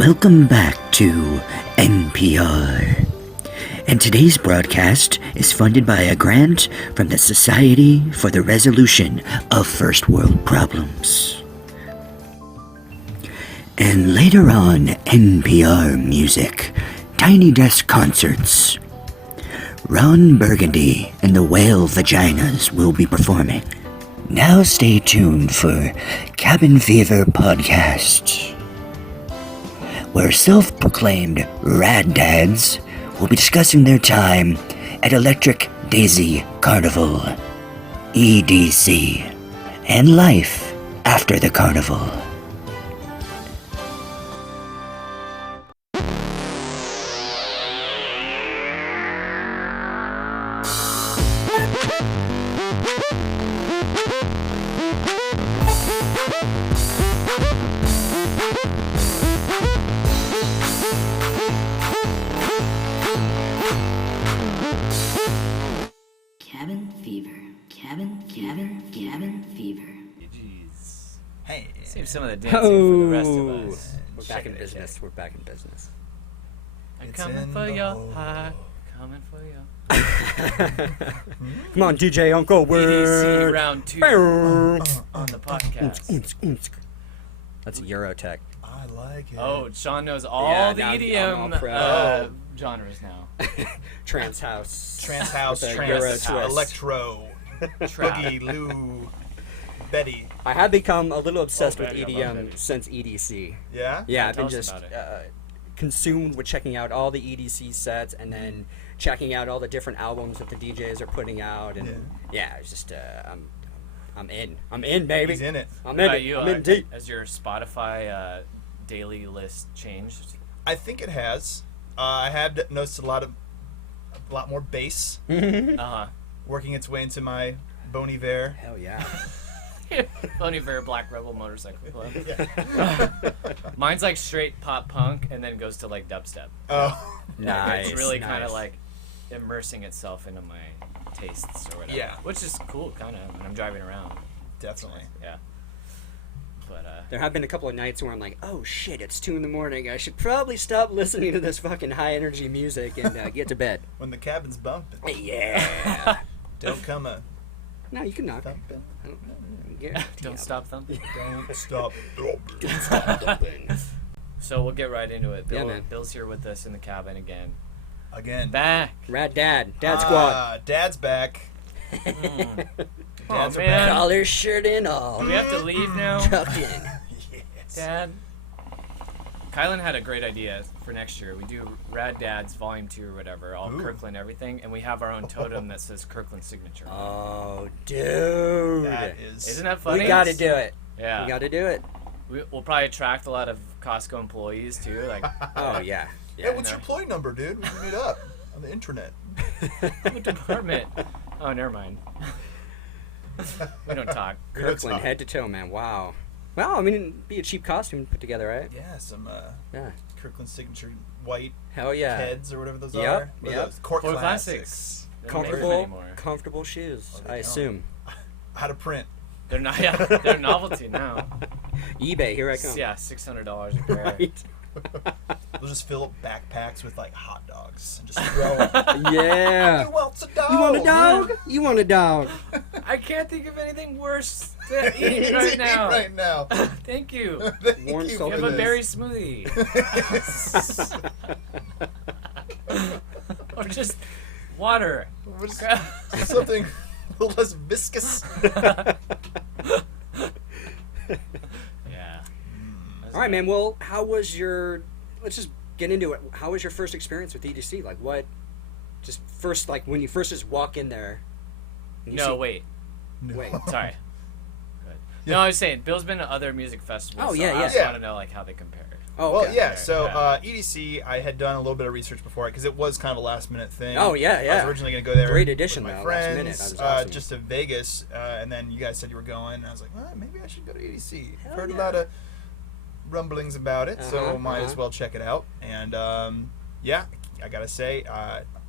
Welcome back to NPR. And today's broadcast is funded by a grant from the Society for the Resolution of First World Problems. And later on, NPR Music, Tiny Desk Concerts. Ron Burgundy and the Whale Vaginas will be performing. Now stay tuned for Cabin Fever Podcast, where self-proclaimed Rad Dads will be discussing their time at Electric Daisy Carnival, EDC, and life after the carnival. Cabin Fever. Jeez. Hey. Save some of the dancing for the rest of us. We're back in business. We're back in business. I'm coming for you. Hi. Coming for you. Come on, DJ Uncle. EDC round 2 on the podcast. That's Eurotech. I like it. Oh, Sean knows all the EDM genres now. Trance house, trance, electro, boogie, Lou, Betty. I have become a little obsessed with EDM since EDC. Yeah? Yeah, I've been just consumed with checking out all the EDC sets and then checking out all the different albums that the DJs are putting out. And yeah, it's just, I'm in. I'm in, baby. He's in it. I'm in deep. Has your Spotify daily list changed? I think it has. I have noticed a lot more bass working its way into my Bon Iver. Hell yeah. Bon Iver Black Rebel Motorcycle Club. Mine's like straight pop punk and then goes to like dubstep. Oh, nice. It's really kind of like immersing itself into my tastes or whatever. Yeah. Which is cool, kind of, when I'm driving around. Definitely. Yeah. But there have been a couple of nights where I'm like, oh shit, it's 2 a.m. I should probably stop listening to this fucking high energy music and get to bed. When the cabin's bumping. Yeah. Don't come a No, you can knock. thumping. don't stop thumping. Don't stop thumping. So we'll get right into it. Yeah, man. Bill's here with us in the cabin again. Back. Rad Dad Squad. Dad's back. Oh, man. Collar, shirt, and all. Do we have to leave now? Tucked in. Yes. Dad? Kylan had a great idea for next year. We do Rad Dads Volume 2 or whatever, all Kirkland everything, and we have our own totem that says Kirkland signature. Oh, dude. Isn't that funny? We gotta do it. Yeah. We gotta do it. We'll probably attract a lot of Costco employees, too. Like, oh, yeah. Hey, what's your employee number, dude? We can meet up on the intranet. What department? Oh, never mind. We don't talk. Kirkland head to toe, man. Wow. Well, I mean, it'd be a cheap costume to put together, right? Yeah, some yeah. Kirkland signature white hell yeah heads or whatever those yep. are. Yep. Court Court classics. Comfortable shoes, I assume. How to print. They're not. Yeah, they're a novelty now. eBay, here I come. Yeah, $600 a pair. Right. They'll just fill up backpacks with like hot dogs and just throw them. Yeah. Who wants a dog? You want a dog? You want a dog? I can't think of anything worse to eat right now. Right now. Thank you. Warm you. You salt have in a this. berry smoothie. Or just water. Something a little less viscous. Yeah. All right, man. Well, how was your... Let's just get into it. How was your first experience with EDC? Like, what... Just first, like, when you first just walk in there... No, wait. Wait. Sorry. Good. No, I was saying, Bill's been to other music festivals. Oh, yeah, so I yeah. just want to know, like, how they compare. Oh, Well, okay. yeah, so Yeah. EDC, I had done a little bit of research before it because it was kind of a last-minute thing. Oh, yeah, yeah. I was originally going to go there Great addition, with my though, last friends, minute. That was awesome. just to Vegas, and then you guys said you were going, and I was like, well, maybe I should go to EDC. Hell Heard yeah. a lot of rumblings about it, so Uh-huh, might as well check it out. And, yeah, I got to say,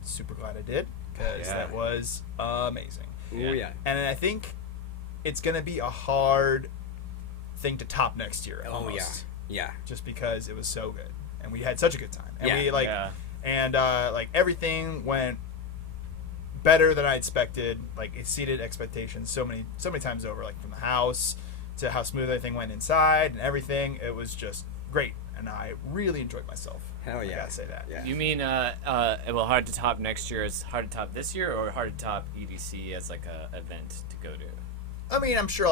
super glad I did because that was amazing. Ooh, yeah. And I think it's going to be a hard thing to top next year. Oh, almost. yeah. Yeah. Just because it was so good, and we had such a good time, and Yeah. we like, and like everything went better than I expected. Like, it exceeded expectations so many times over. Like, from the house to how smooth everything went inside and everything, it was just great, and I really enjoyed myself. Hell yeah. I gotta say that. Yeah. You mean well, hard to top next year is hard to top this year, or hard to top EDC as like a event to go to? I mean, I'm sure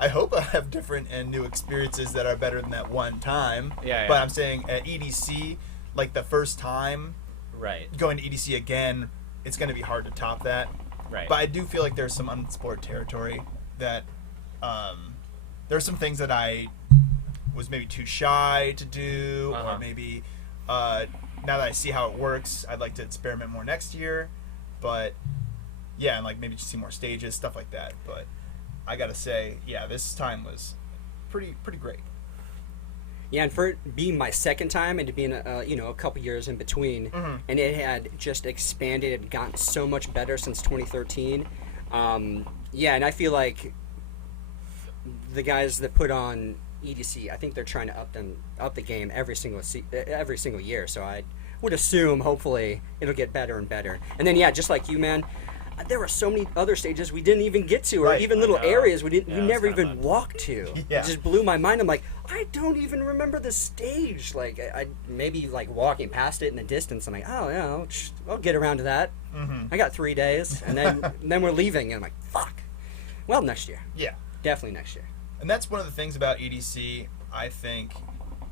I hope I'll have different and new experiences that are better than that one time. Yeah. But I'm saying at EDC, like the first time Right. going to EDC again, it's going to be hard to top that. Right. But I do feel like there's some unexplored territory that there's some things that I was maybe too shy to do, or maybe now that I see how it works, I'd like to experiment more next year. But yeah, and like maybe just see more stages, stuff like that. But I gotta say, yeah, this time was pretty great. Yeah, and for it being my second time and to being a couple years in between, and it had just expanded and gotten so much better since 2013. Yeah, and I feel like the guys that put on EDC, I think they're trying to up the game every single year. So I would assume, hopefully, it'll get better and better. And then, yeah, just like you, man, there were so many other stages we didn't even get to, or even little areas we never even walked to. Yeah. It just blew my mind. I'm like, I don't even remember the stage. Like, I maybe like walking past it in the distance. I'm like, oh yeah, I'll get around to that. I got 3 days, and then we're leaving, and I'm like, fuck. Well, next year. Yeah. Definitely next year. And that's one of the things about EDC. I think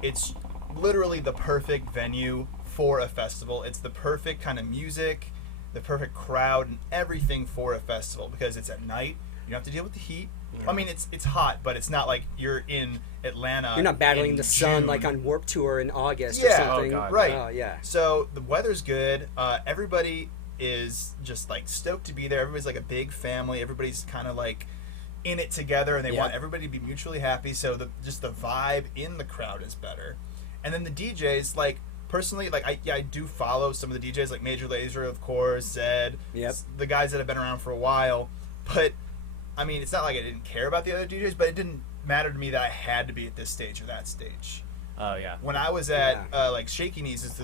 it's literally the perfect venue for a festival. It's the perfect kind of music, the perfect crowd, and everything for a festival, because it's at night. You don't have to deal with the heat. I mean, it's hot, but it's not like you're in Atlanta. You're not battling in the sun June. like on Warped Tour in August or Yeah. something. Oh, God. Right. Oh, yeah. So the weather's good. Everybody is just like stoked to be there. Everybody's like a big family. Everybody's kind of like in it together, and they want everybody to be mutually happy. So the vibe in the crowd is better. And then the DJs, like, personally, like, I do follow some of the DJs, like Major Lazer, of course, Zed, the guys that have been around for a while. But I mean, it's not like I didn't care about the other DJs, but it didn't matter to me that I had to be at this stage or that stage. Oh yeah. When I was at like Shaky Knees, is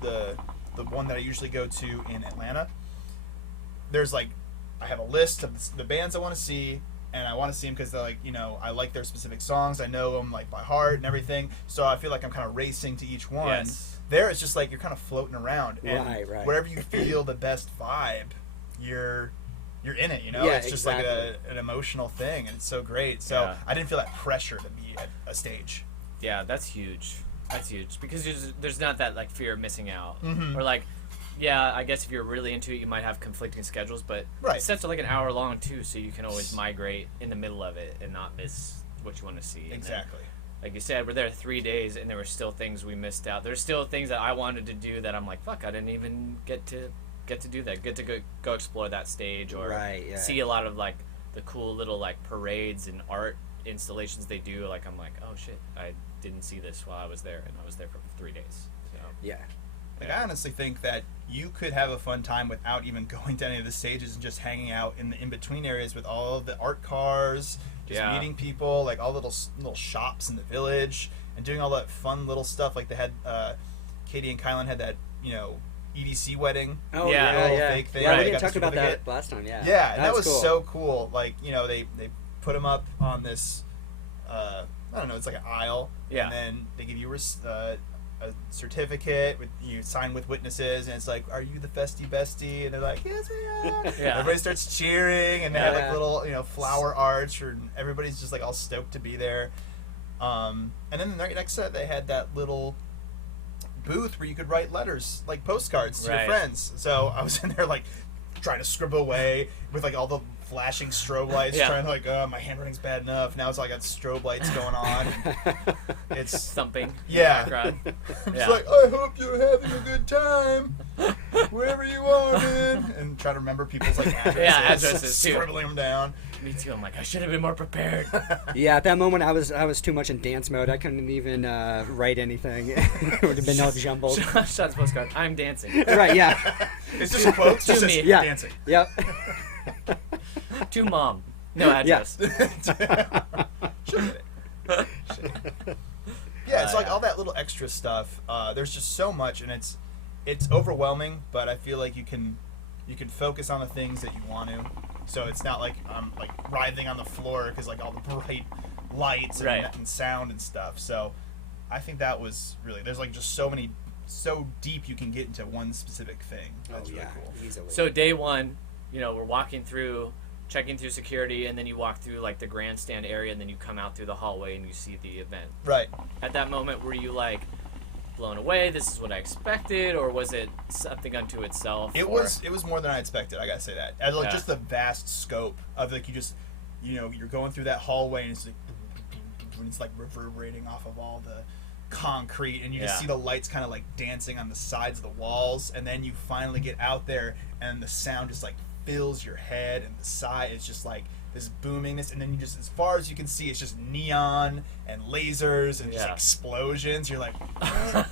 the one that I usually go to in Atlanta. There's like, I have a list of the bands I want to see, and I want to see them because they're like, I like their specific songs. I know them like by heart and everything. So I feel like I'm kind of racing to each one. Yes. There, it's just like you're kind of floating around, and Right. wherever you feel the best vibe, you're in it. Yeah, it's just like an emotional thing, and it's so great. So I didn't feel that pressure to be at a stage. Yeah, that's huge. That's huge because there's not that like fear of missing out, or like, yeah, I guess if you're really into it, you might have conflicting schedules, but sets are like an hour long too, so you can always migrate in the middle of it and not miss what you want to see. Exactly. And then, like you said, we're there 3 days, and there were still things we missed out. There's still things that I wanted to do that I'm like, fuck, I didn't even get to do that. Get to go explore that stage, or see a lot of like the cool little like parades and art installations they do. Like, I'm like, oh shit, I didn't see this while I was there, and I was there for 3 days. So Like, I honestly think that you could have a fun time without even going to any of the stages and just hanging out in the in-between areas with all of the art cars, just meeting people, like all little shops in the village, and doing all that fun little stuff. Like, they had, Katie and Kylan had that, EDC wedding. Oh, yeah. Fake thing. Yeah, we They didn't got talk the about that certificate. last time, yeah. Yeah, and that was cool. so cool. Like, they put them up on this, I don't know, it's like an aisle. Yeah. And then they give you a certificate with you sign with witnesses, and it's like, are you the festy bestie? And they're like, yes we are. Everybody starts cheering, and they have like little flower arch, and everybody's just like all stoked to be there. And then right next to that, they had that little booth where you could write letters, like postcards to your friends. So I was in there like trying to scribble away with like all the flashing strobe lights, trying to like, my handwriting's bad enough. Now it's like I got strobe lights going on. It's thumping. Yeah. I'm just like, I hope you're having a good time, wherever you are, man. And try to remember people's like addresses too. Scribbling them down. Me too. I'm like, I should have been more prepared. Yeah, at that moment I was too much in dance mode. I couldn't even write anything. It would have been all jumbled. Sean's postcard. I'm dancing. Right, yeah. It's just quotes. To Just me. says, Yeah. dancing. Yep. To mom. No address. Should get it. it's like all that little extra stuff. There's just so much, and it's overwhelming. But I feel like you can focus on the things that you want to. So it's not like I'm like writhing on the floor because like all the bright lights and sound and stuff. So I think that was really, there's like just so deep you can get into one specific thing. That's really cool. Easily. So day one, we're walking through, checking through security, and then you walk through like the grandstand area, and then you come out through the hallway and you see the event. Right. At that moment, were you like blown away? This is what I expected, or was it something unto itself? It was more than I expected. I gotta say that. And like just the vast scope of like you're going through that hallway and it's like reverberating off of all the concrete, and you just see the lights kind of like dancing on the sides of the walls, and then you finally get out there and the sound just like fills your head and the side. It's just like this boomingness, and then you just, as far as you can see, it's just neon and lasers and just explosions. You're like, what?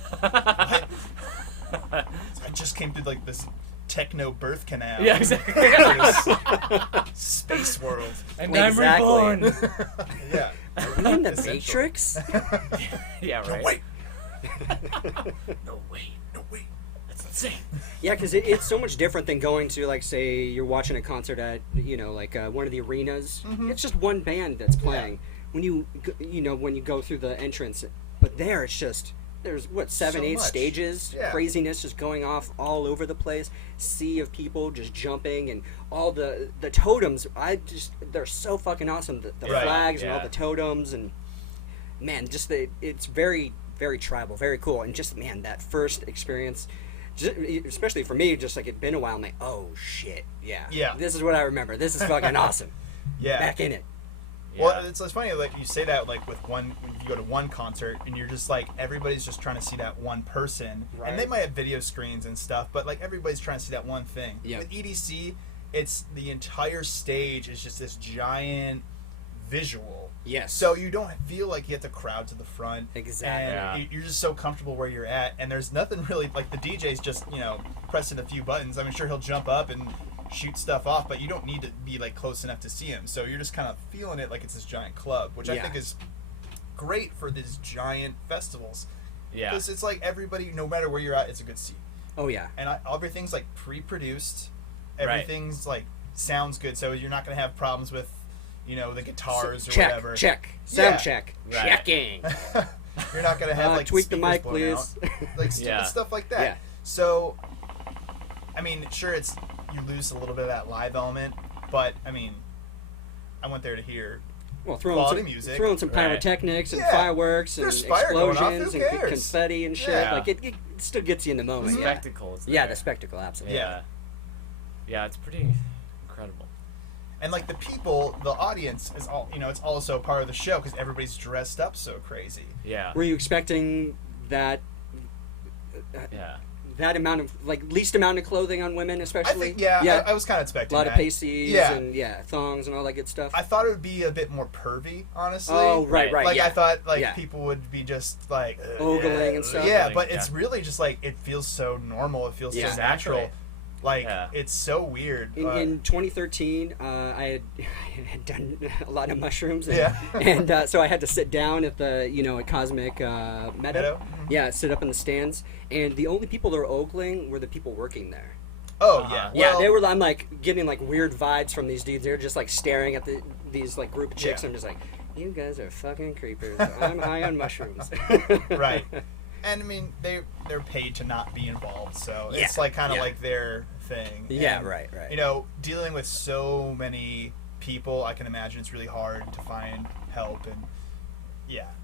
I just came through like this techno birth canal. Yeah, exactly. Space world. And I'm reborn. Yeah. Are we in the Matrix? Yeah, right. No, wait. No way. That's insane. Yeah, because it's so much different than going to, like, say, you're watching a concert at, like one of the arenas. Mm-hmm. It's just one band that's playing. Yeah. When you go through the entrance, but there it's just, there's 7-8 stages, craziness just going off all over the place, sea of people just jumping, and all the totems. They're so fucking awesome. The flags and all the totems, and man, just it's very, very tribal, very cool, and just that first experience. Especially for me, just like it'd been a while, I'm like, oh shit, yeah, this is what I remember. This is fucking awesome. Yeah, back in it. Yeah. Well, it's funny, like you say that, like when you go to one concert and you're just like, everybody's just trying to see that one person, and they might have video screens and stuff, but like everybody's trying to see that one thing. Yep. With EDC, it's the entire stage is just this giant visual. Yes. So you don't feel like you have to crowd to the front. Exactly. And you're just so comfortable where you're at, and there's nothing really, like the DJ's just, pressing a few buttons. I'm sure he'll jump up and shoot stuff off, but you don't need to be like close enough to see him. So you're just kind of feeling it like it's this giant club, which I think is great for these giant festivals. Yeah. Because it's like everybody, no matter where you're at, it's a good seat. Oh yeah. And everything's like pre-produced. Everything's like sounds good, so you're not going to have problems with the guitars or whatever. Sound check. Checking. You're not going to have like tweak the mic, please. Like stupid stuff like that. Yeah. So, I mean, sure, you lose a little bit of that live element, but I mean, I went there to hear quality music, throwing some pyrotechnics and fireworks and explosions and confetti and shit. Yeah. Like it still gets you in the moment. The spectacle is there. Yeah, the spectacle, absolutely. Yeah, it's pretty incredible. And like the people, the audience is all, it's also part of the show because everybody's dressed up so crazy. Yeah. Were you expecting that? That amount of, like, least amount of clothing on women, especially? I think, I was kind of expecting that. A lot of pasties and, thongs and all that good stuff. I thought it would be a bit more pervy, honestly. Oh, right. Like, I thought, like, people would be just, like... ogling and stuff. Yeah, but it's really just, like, it feels so normal. It feels so natural. Like, it's so weird. In 2013, I had done a lot of mushrooms. And so I had to sit down at the, at Cosmic Meadow. Mm-hmm. Yeah, sit up in the stands. And the only people that were ogling were the people working there. Oh, yeah. Yeah, they were, I'm, like, getting, like, weird vibes from these dudes. They were just, like, staring at these, like, group of chicks. I'm just like, you guys are fucking creepers. I'm high on mushrooms. Right. And, I mean, they're paid to not be involved, so it's, like, kind of like their thing. Yeah, and, right. Dealing with so many people, I can imagine it's really hard to find help, and,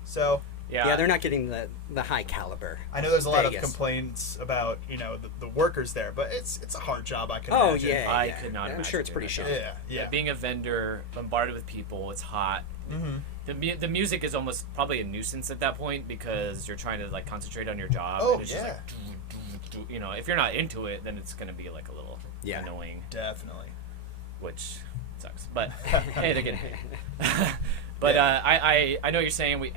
so... Yeah, they're not getting the high caliber. I know there's a lot of complaints about, the workers there, but it's a hard job, I can imagine. Yeah. I could not imagine. I'm sure it's pretty shit. Yeah. Being a vendor, bombarded with people, it's hot. Mm-hmm. The music is almost probably a nuisance at that point because you're trying to, like, concentrate on your job. Oh, and it's just like, if you're not into it, then it's going to be, like, a little annoying. Definitely. Which sucks. But, hey, they're getting paid. But I know what you're saying, we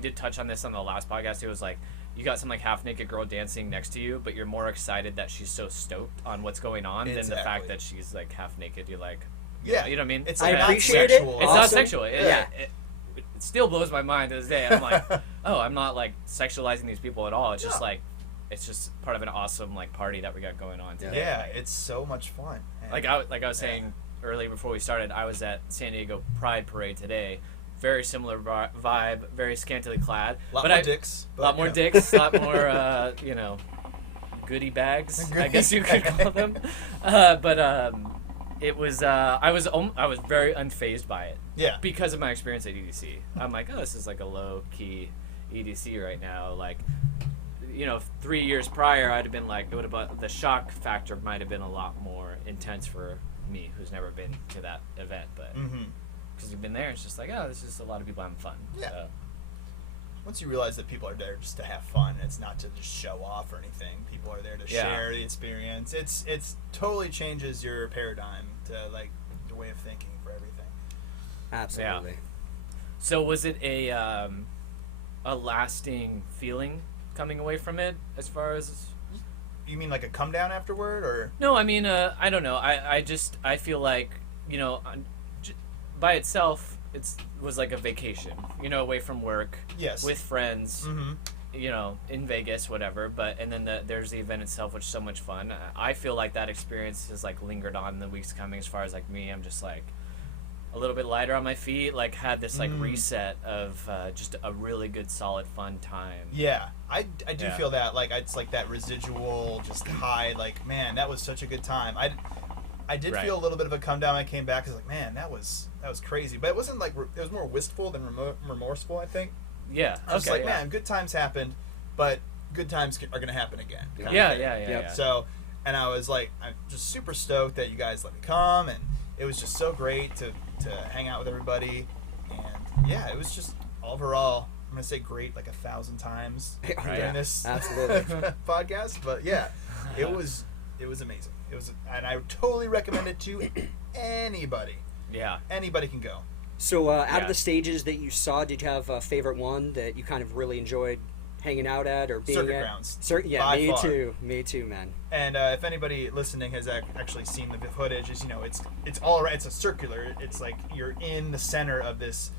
did touch on this on the last podcast. It was like you got some like half naked girl dancing next to you, but you're more excited that she's so stoked on what's going on than the fact that she's like half naked. You're like, you know what I mean? It's I like appreciate sexual. it. It's not sexual. it still blows my mind to this day. I'm like, oh, I'm not like sexualizing these people at all. It's just like, it's just part of an awesome like party that we got going on today. Yeah, it's so much fun. And like I was saying earlier before we started, I was at San Diego Pride Parade today. Very similar vibe, very scantily clad. A lot more dicks. A lot more dicks, a lot more, you know, goodie bags, I guess you could call them. It was, I was very unfazed by it. Yeah. Because of my experience at EDC. I'm like, oh, this is like a low-key EDC right now. Like, you know, 3 years prior, I'd have been like, the shock factor might have been a lot more intense for me, who's never been to that event. But because you've been there, it's just like, oh, this is a lot of people having fun. Yeah. So. Once you realize that people are there just to have fun, it's not to just show off or anything. People are there to share the experience. It's totally changes your paradigm to like the way of thinking for everything. Absolutely. Yeah. So was it a lasting feeling coming away from it, as far as? You mean like a come down afterward, or? No, I mean, I don't know. I feel like, you know, by itself, was like a vacation, you know, away from work. Yes. With friends, you know, in Vegas, whatever. And then there's the event itself, which is so much fun. I feel like that experience has like lingered on in the weeks coming. As far as like me, I'm just like a little bit lighter on my feet. Like had this like reset of just a really good, solid, fun time. Yeah, I do feel that. Like it's like that residual, just high. Like man, that was such a good time. I did feel a little bit of a come down when I came back. I was like, man, that was crazy. But it wasn't like, it was more wistful than remorseful, I think. Yeah. I was like, man, good times happened, but good times are going to happen again. Yeah. So, and I was like, I'm just super stoked that you guys let me come, and it was just so great to hang out with everybody. And yeah, it was just overall, I'm going to say great like 1,000 times during this podcast. But yeah, it was amazing. And I would totally recommend it to anybody. Yeah. Anybody can go. So out of the stages that you saw, did you have a favorite one that you kind of really enjoyed hanging out at or being Circuit at? Grounds. Me too. Me too, man. And if anybody listening has actually seen the footage, is, you know, it's all around. It's a circular. It's like you're in the center of this,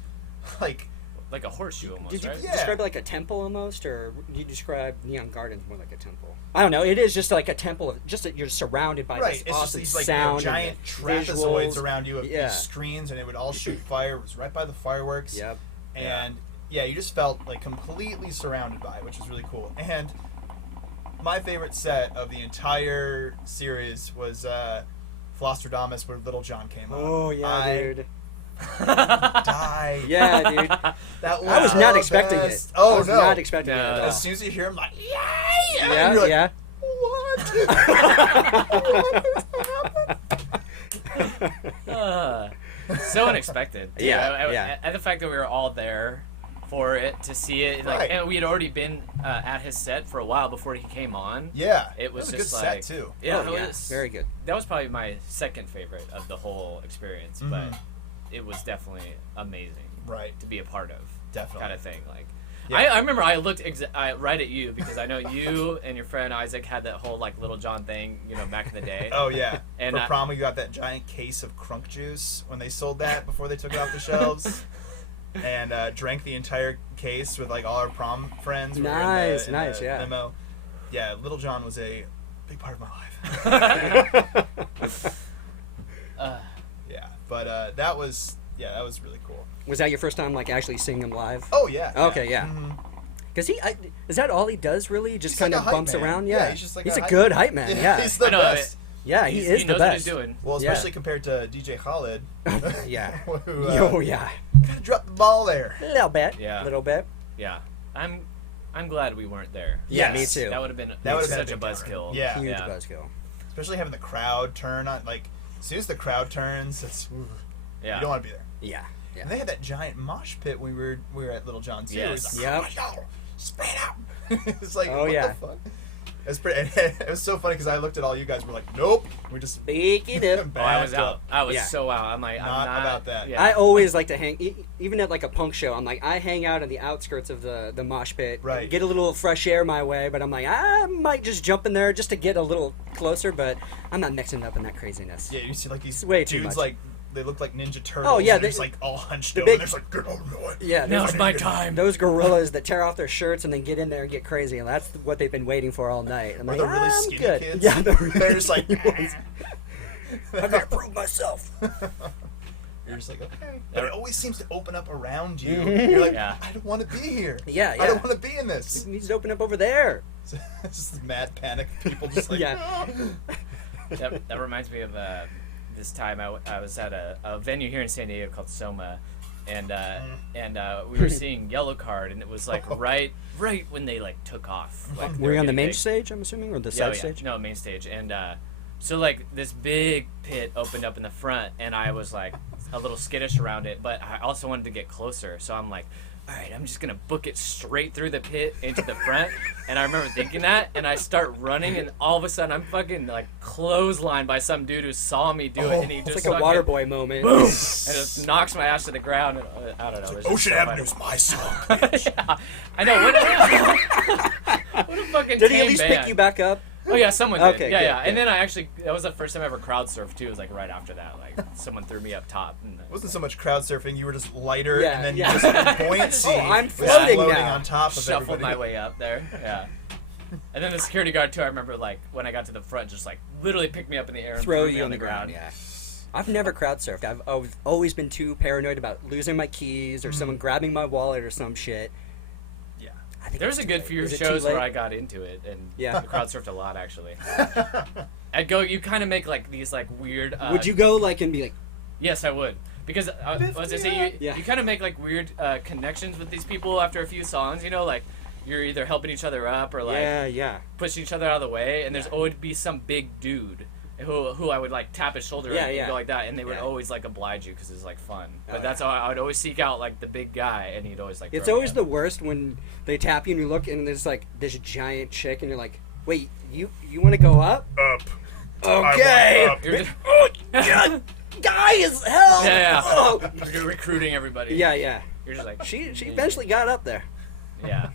like a horseshoe almost. Did you right? describe it like a temple almost, or you describe Neon Gardens more like a temple? I don't know. It is just like a temple. Just that you're surrounded by this it's awesome just these sound, giant trapezoids around you of these screens, and it would all shoot fire. It was right by the fireworks. Yep. And you just felt like completely surrounded by it, which was really cool. And my favorite set of the entire series was Flosstradamus, where Little John came on. Oh yeah, dude. Die. Yeah, dude. That was I was not expecting best. it. Oh, I was not expecting it at all. As soon as you hear him, like, yay! Yeah, you're like, yeah. What? So unexpected. Yeah. And the fact that we were all there for it, to see it, like, and we had already been at his set for a while before he came on. Yeah. It was a just good like set too. Yeah, very good. That was probably my second favorite of the whole experience, but it was definitely amazing. Right. To be a part of. Definitely. Kind of thing. Like, I remember I looked right at you because I know you and your friend Isaac had that whole like Little John thing, you know, back in the day. Oh yeah. And for prom we got that giant case of crunk juice when they sold that before they took it off the shelves. And drank the entire case with like all our prom friends. Nice, yeah. Limo. Yeah, Little John was a big part of my life. But that was really cool. Was that your first time like actually seeing him live? Oh yeah. Okay, yeah. Because is that all he does really? Just kind of bumps around? Yeah. He's just like a good hype man. Yeah. He's the best. Yeah, he is the best. What he's doing. Well, especially compared to DJ Khaled. Yeah. Who, yeah. Dropped the ball there. A little bit. Yeah. A little bit. Yeah. I'm glad we weren't there. Yeah, me too. That would have been such a buzzkill. Yeah. Huge buzzkill. Especially having the crowd turn on, like, as soon as the crowd turns, it's you don't want to be there. Yeah. And they had that giant mosh pit when we were at Little John too. Yes. It was like, spread out. It's like, what the fuck? It's pretty. It was so funny because I looked at all you guys. We're like, nope. We just bake it up. I was out. I was so out. I'm like, not about that. Yeah. I always like to hang, even at like a punk show. I'm like, I hang out on the outskirts of the mosh pit. Right. Get a little fresh air my way, but I'm like, I might just jump in there just to get a little closer, but I'm not mixing it up in that craziness. Yeah, you see like these way too dudes much. like they look like Ninja Turtles. Oh, yeah, they're just like all hunched over. And they're like, get over it. Yeah, now's my time. Those gorillas that tear off their shirts and then get in there and get crazy, and that's what they've been waiting for all night. I'm Or like, the really I'm skinny good. kids. Yeah, they're just like, I gotta prove myself. You're just like, okay. But it always seems to open up around you. You're like, Yeah. I don't want to be here. Yeah, I don't want to be in this. It needs to open up over there. It's just mad panic. People just like, Yeah. That reminds me of this time I was at a venue here in San Diego called Soma, and we were seeing Yellow Card, and it was like right when they like took off. Like, Were you on the main big. stage, I'm assuming, or the side stage? No, main stage. And so like this big pit opened up in the front, and I was like a little skittish around it, but I also wanted to get closer. So I'm like, all right, I'm just gonna book it straight through the pit into the front. And I remember thinking that, and I start running, and all of a sudden I'm fucking like clotheslined by some dude who saw me do it, and he It's just like a fucking, Waterboy moment. boom, and just knocks my ass to the ground. And, I don't know. it was just Ocean so Avenue's funny. my song. Yeah, I know. What a fucking Did he at tame least band. pick you back up? Oh yeah, someone did. Okay, Yeah, good, yeah. good. And then that was the first time I ever crowd surfed too. It was like right after that, like someone threw me up top. And It wasn't so much crowd surfing. You were just lighter, Yeah, and then yeah. you just had buoyancy. Oh, I'm was floating now. on top of shuffled everybody. my way up there. Yeah. And then the security guard too. I remember like when I got to the front, just like literally picked me up in the air and Throw threw me you on the ground. Yeah. I've never crowd surfed. I've always been too paranoid about losing my keys or someone grabbing my wallet or some shit. Yeah. I think There was it's a too good late. few Is it too shows late? where I got into it, and Yeah. crowd surfed a lot actually. You kind of make like these like weird. Would you go like and be like, Yes, I would. Because as I say, Yeah. you kind of make like weird connections with these people after a few songs. You know, like you're either helping each other up or like yeah. pushing each other out of the way. And there's always be some big dude who I would like tap his shoulder Yeah, and yeah. go like that, and they would Yeah. always like oblige you because it's like fun. But Oh, that's how I would always seek out like the big guy, and he'd always like. It's throw me always up. the worst when they tap you and you look and there's like this giant chick and you're like, wait, you want to go up? Up. Okay. I want up. You're just- Oh, God, guy as hell. Yeah. Oh. You're recruiting everybody. Yeah. You're just like She eventually got up there. Yeah.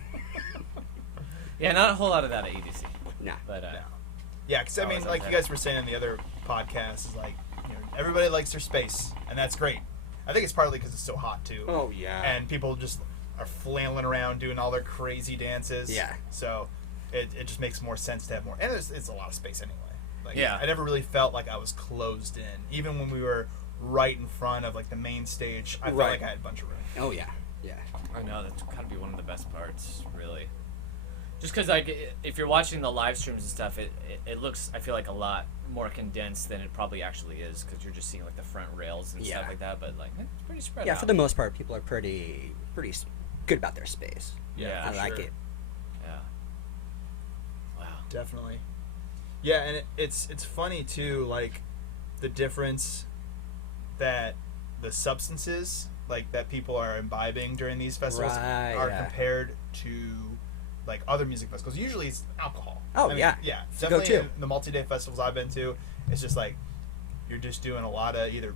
Yeah, not a whole lot of that at EDC, Nah. but Yeah, because I Oh, mean, it's like okay. you guys were saying in the other podcast, is like, you know, everybody likes their space, and that's great. I think it's partly because it's so hot too, Oh yeah. and people just are flailing around doing all their crazy dances. Yeah. So it just makes more sense to have more, and it's a lot of space anyway. Like, Yeah. I never really felt like I was closed in, even when we were right in front of like the main stage. I felt Right. like I had a bunch of room. Oh yeah. Yeah. I know that's gotta be one of the best parts, really. Just because like if you're watching the live streams and stuff, it looks, I feel like, a lot more condensed than it probably actually is, because you're just seeing like the front rails and Yeah. stuff like that. But like it's pretty spread Yeah. out. For the most part, people are pretty good about their space. Yeah, I for like sure. it. Yeah. Wow. Definitely. Yeah, and it's funny too, like the difference that the substances like that people are imbibing during these festivals Right, are yeah. compared to like other music festivals. Usually it's alcohol. Oh, I mean, yeah. yeah. It's a Definitely go-to. in the multi-day festivals I've been to, it's just like you're just doing a lot of either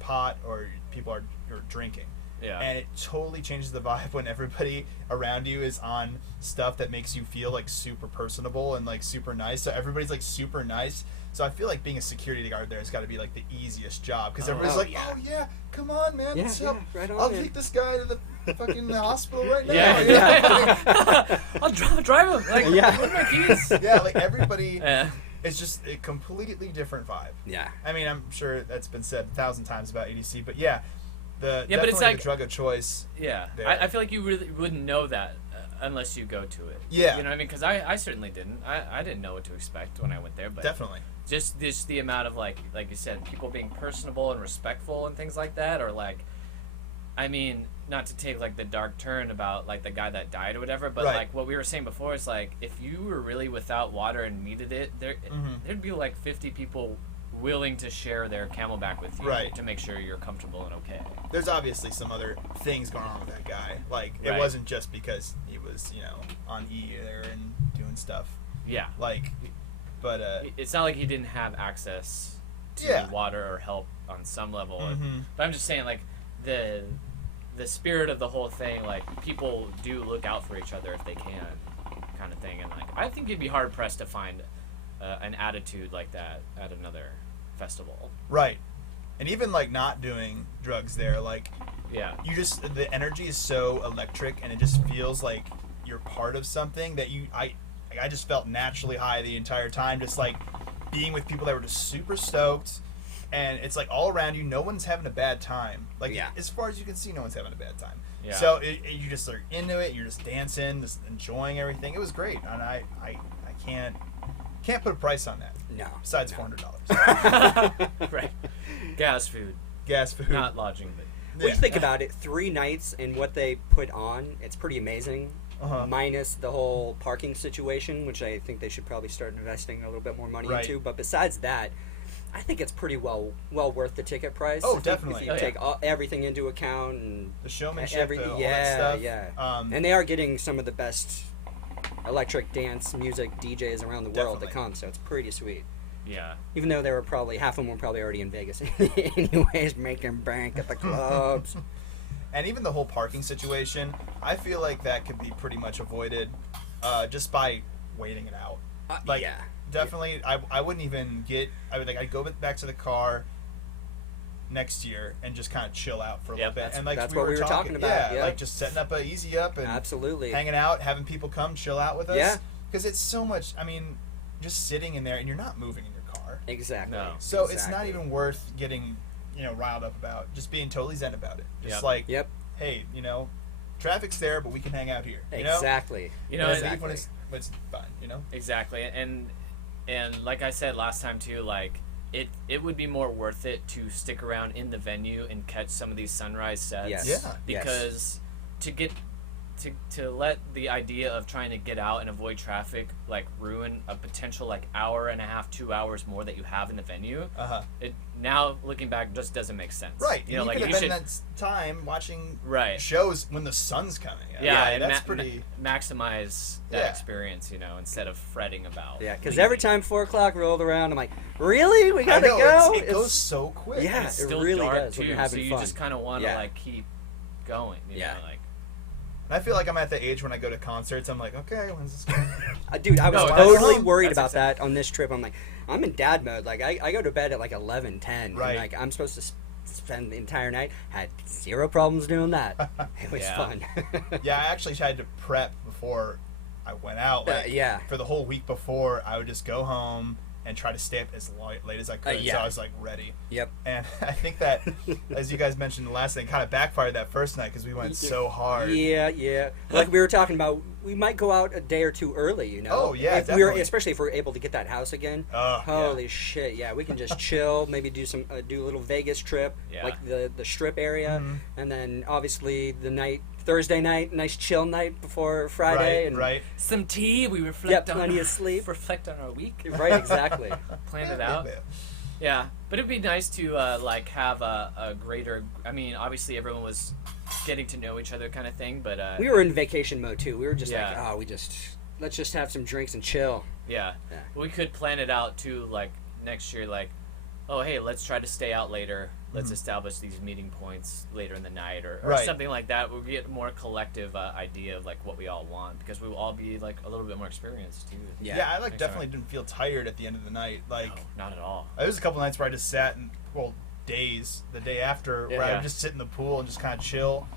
pot or people are drinking. Yeah. And it totally changes the vibe when everybody around you is on stuff that makes you feel like super personable and like super nice. So everybody's like super nice. So I feel like being a security guard there has got to be like the easiest job, because everybody's Oh, like, yeah. "Oh yeah, come on, man, Yeah, what's yeah, up? right on, I'll man." take this guy to the fucking hospital right now." Yeah, you know? yeah. I'll drive him. Like, Yeah. what are my keys? Yeah, like everybody. Yeah. It's just a completely different vibe. Yeah. I mean, I'm sure that's been said 1,000 times about EDC, but yeah, but definitely it's like- the drug of choice. Yeah, there. I feel like you really wouldn't know that unless you go to it. Yeah. You know what I mean? Because I certainly didn't. I didn't know what to expect when I went there. But Definitely. just the amount of like you said, people being personable and respectful and things like that, or like, I mean, not to take like the dark turn about like the guy that died or whatever, but Right. like what we were saying before is like if you were really without water and needed it, there'd be like 50 people willing to share their Camelback with you Right. to make sure you're comfortable and okay. There's obviously some other things going on with that guy. Like, it Right. wasn't just because he was, on E there and doing stuff. Yeah. Like, but, It's not like he didn't have access to Yeah. water or help on some level. Mhm. But I'm just saying, like, the spirit of the whole thing, like, people do look out for each other if they can, kind of thing. And, like, I think you'd be hard-pressed to find an attitude like that at another festival. right. and even like not doing drugs there, like you just the energy is so electric, and it just feels like you're part of something that I just felt naturally high the entire time, just like being with people that were just super stoked, and it's like all around you, no one's having a bad time. Like as far as you can see, no one's having a bad time. Yeah. So you just are into it. You're just dancing, just enjoying everything. It was great, and I can't put a price on that. No. Besides $400. Right. Gas food. Not lodging. But when you think about it, 3 nights and what they put on, it's pretty amazing. Minus the whole parking situation, which I think they should probably start investing a little bit more money into. But besides that, I think it's pretty well worth the ticket price. Oh, definitely. If you take everything into account and the showmanship, all that stuff. Yeah. And they are getting some of the best electric dance music DJs around the world that come, so it's pretty sweet. Yeah. Even though half of them were probably already in Vegas anyways, making bank at the clubs. And even the whole parking situation, I feel like that could be pretty much avoided just by waiting it out. Definitely, I wouldn't even I'd go back to the car next year and just kind of chill out for a little bit. And like that's what we were talking about. Yeah, like just setting up a easy up and absolutely hanging out, having people come chill out with us. Yeah. Because it's so much, I mean, just sitting in there and you're not moving in your car. Exactly. No. So it's not even worth getting, riled up about. Just being totally zen about it. Just hey, traffic's there, but we can hang out here. Exactly. When it's fun, Exactly. And like I said last time too, like it would be more worth it to stick around in the venue and catch some of these sunrise sets. Yes. Yeah. Because to let the idea of trying to get out and avoid traffic like ruin a potential like hour and a half, 2 hours more that you have in the venue. It now looking back just doesn't make sense. Right. You could have spent that time watching shows when the sun's coming. Yeah, that's pretty maximize that experience, instead of fretting about. Yeah, because every time 4 o'clock rolled around, I'm like, really? We gotta go? It goes so quick. Yeah, it's it still really dark does. Too, when you're having so you fun. just kind of want to like keep going. You know, like. And I feel like I'm at the age when I go to concerts, I'm like, okay, when's this going? Dude, I was totally worried about that on this trip. I'm like, I'm in dad mode. Like, I go to bed at like 11, 10. Right. And, like, I'm supposed to spend the entire night. Had 0 problems doing that. It was fun. Yeah, I actually tried to prep before I went out. Like, for the whole week before, I would just go home and try to stay up as late as I could. So I was like ready. Yep. And I think that, as you guys mentioned the last thing, kind of backfired that first night because we went so hard. Yeah. Like we were talking about, we might go out a day or 2 early, Oh, yeah, definitely. Especially if we're able to get that house again. Holy shit, yeah. We can just chill, maybe do a little Vegas trip, like the strip area. And then obviously Thursday night, nice chill night before Friday. Right. Some tea, we reflect on plenty of sleep. Reflect on our week. Right, exactly. Plan it out. Yeah, but it'd be nice to have a greater. I mean, obviously everyone was getting to know each other, kind of thing. But we were in vacation mode too. We were just let's just have some drinks and chill. Yeah. We could plan it out too. Like next year, like, oh hey, let's try to stay out later. Let's establish these meeting points later in the night, or something like that. We'll get a more collective idea of like what we all want, because we will all be like a little bit more experienced too. Yeah, I definitely didn't feel tired at the end of the night. Like, no, not at all. There was a couple nights where I just sat and days, the day after, where I would just sit in the pool and just kind of chill,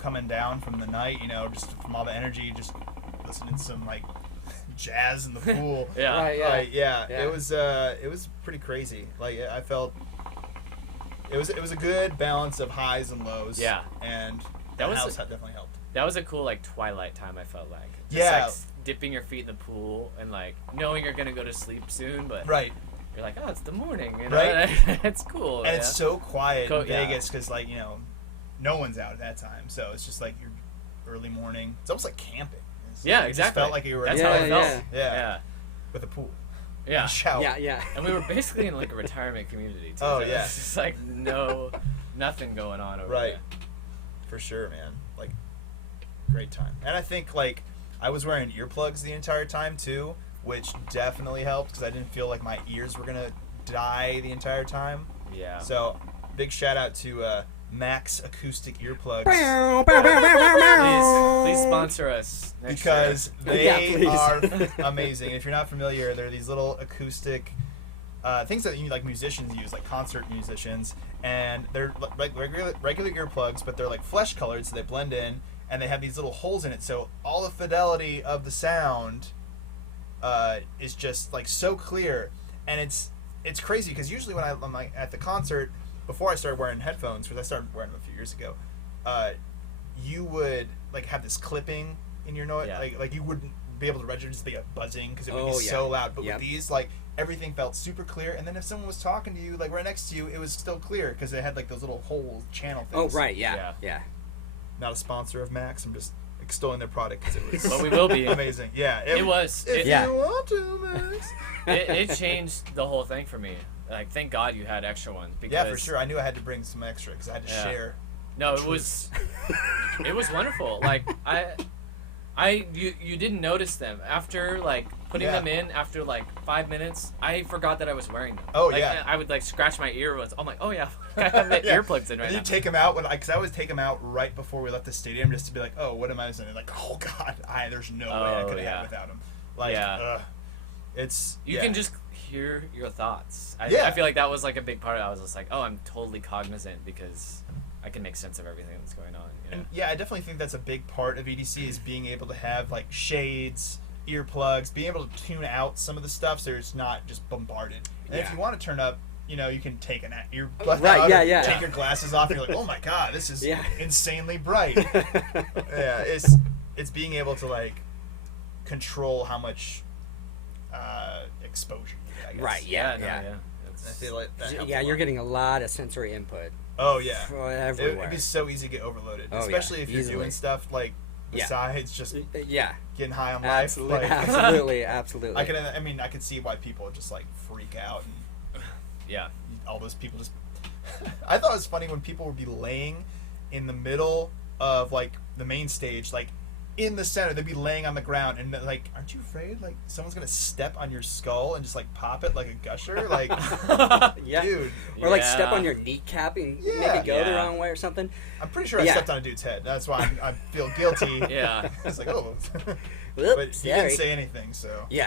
coming down from the night, just from all the energy, just listening to some like jazz in the pool. It was pretty crazy. Like I felt. It was a good balance of highs and lows. Yeah. And that house definitely helped. That was a cool like twilight time, I felt like. Just, like dipping your feet in the pool and like knowing you're gonna go to sleep soon, but you're like, oh, it's the morning, right? It's cool. And it's so quiet in Vegas because like no one's out at that time, so it's just like your early morning. It's almost like camping. Exactly. It just felt like you were. That's how it felt. Yeah. With a pool. Yeah. Shout. Yeah. And we were basically in like a retirement community too. Oh, so it's just like nothing going on over there. For sure, man. Like, great time. And I think like I was wearing earplugs the entire time too, which definitely helped because I didn't feel like my ears were gonna die the entire time. Yeah. So big shout out to Max Acoustic earplugs. Please sponsor us next because year. they are amazing. If you're not familiar, they're these little acoustic things that like musicians use, like concert musicians, and they're like regular earplugs, but they're like flesh colored, so they blend in, and they have these little holes in it, so all the fidelity of the sound is just like so clear, and it's crazy because usually when I'm like at the concert before I started wearing headphones, because I started wearing them a few years ago, you would like have this clipping in your noise, like you wouldn't be able to register, just be a buzzing because it would be so loud. But with these, like everything felt super clear, and then if someone was talking to you like right next to you, it was still clear because they had like those little hole channel things. Oh right, yeah. Not a sponsor of Max. I'm just extolling their product because it was. But we will be. Amazing. Yeah. It was. If you want to, Max. It changed the whole thing for me. Like, thank God you had extra ones. Because, yeah, for sure. I knew I had to bring some extra because I had to share. No, it was wonderful. Like you didn't notice them after like putting them in after like 5 minutes. I forgot that I was wearing them. Oh like, yeah. I would like scratch my ear once. I'm like, oh yeah, I have the earplugs in right and now. You take them out because I always take them out right before we left the stadium just to be like, oh, what am I missing? And like, oh god, there's no way I could have without them. Like, it's you can just hear your thoughts. I feel like that was like a big part of it. I was just like, oh, I'm totally cognizant because I can make sense of everything that's going on. You know? And I definitely think that's a big part of EDC is being able to have like shades, earplugs, being able to tune out some of the stuff so it's not just bombarded. And if you want to turn up, you can take an earbud out, take your glasses off, and you're like, oh my god, this is insanely bright. It's being able to like control how much exposure you get, I guess. Right, yeah. I feel like that you're getting a lot of sensory input. Oh yeah, everywhere. It'd be so easy to get overloaded, especially if you're doing stuff like besides just getting high on life. Absolutely. I could see why people just like freak out and all those people just. I thought it was funny when people would be laying in the middle of like the main stage, like in the center. They'd be laying on the ground and like, aren't you afraid like someone's gonna step on your skull and just like pop it like a gusher? Like, dude, or like step on your kneecap and make it go the wrong way or something. I'm pretty sure I stepped on a dude's head. That's why I feel guilty. It's like, oh, but he didn't say anything, so he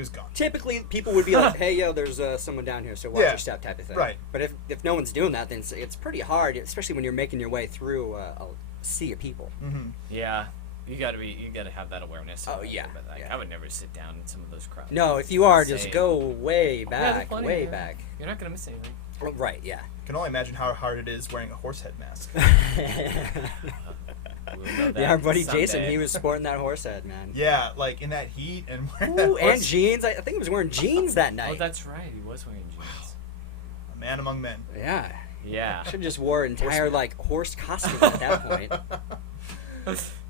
was gone. Typically, people would be like, "Hey, yo, there's someone down here, so watch your step," type of thing. Right. But if no one's doing that, then it's pretty hard, especially when you're making your way through a sea of people. Mm-hmm. Yeah. You gotta have that awareness. Oh yeah. But like, I would never sit down in some of those crowds. No, if you are, just go way back, way back. You're not gonna miss anything. Right. Yeah. I can only imagine how hard it is wearing a horse head mask. Our buddy Jason, he was sporting that horse head, man. Yeah, like in that heat and wearing that and jeans. I think he was wearing jeans that night. Oh, that's right. He was wearing jeans. A man among men. Yeah. Yeah. Should have just wore an entire like horse costume at that point.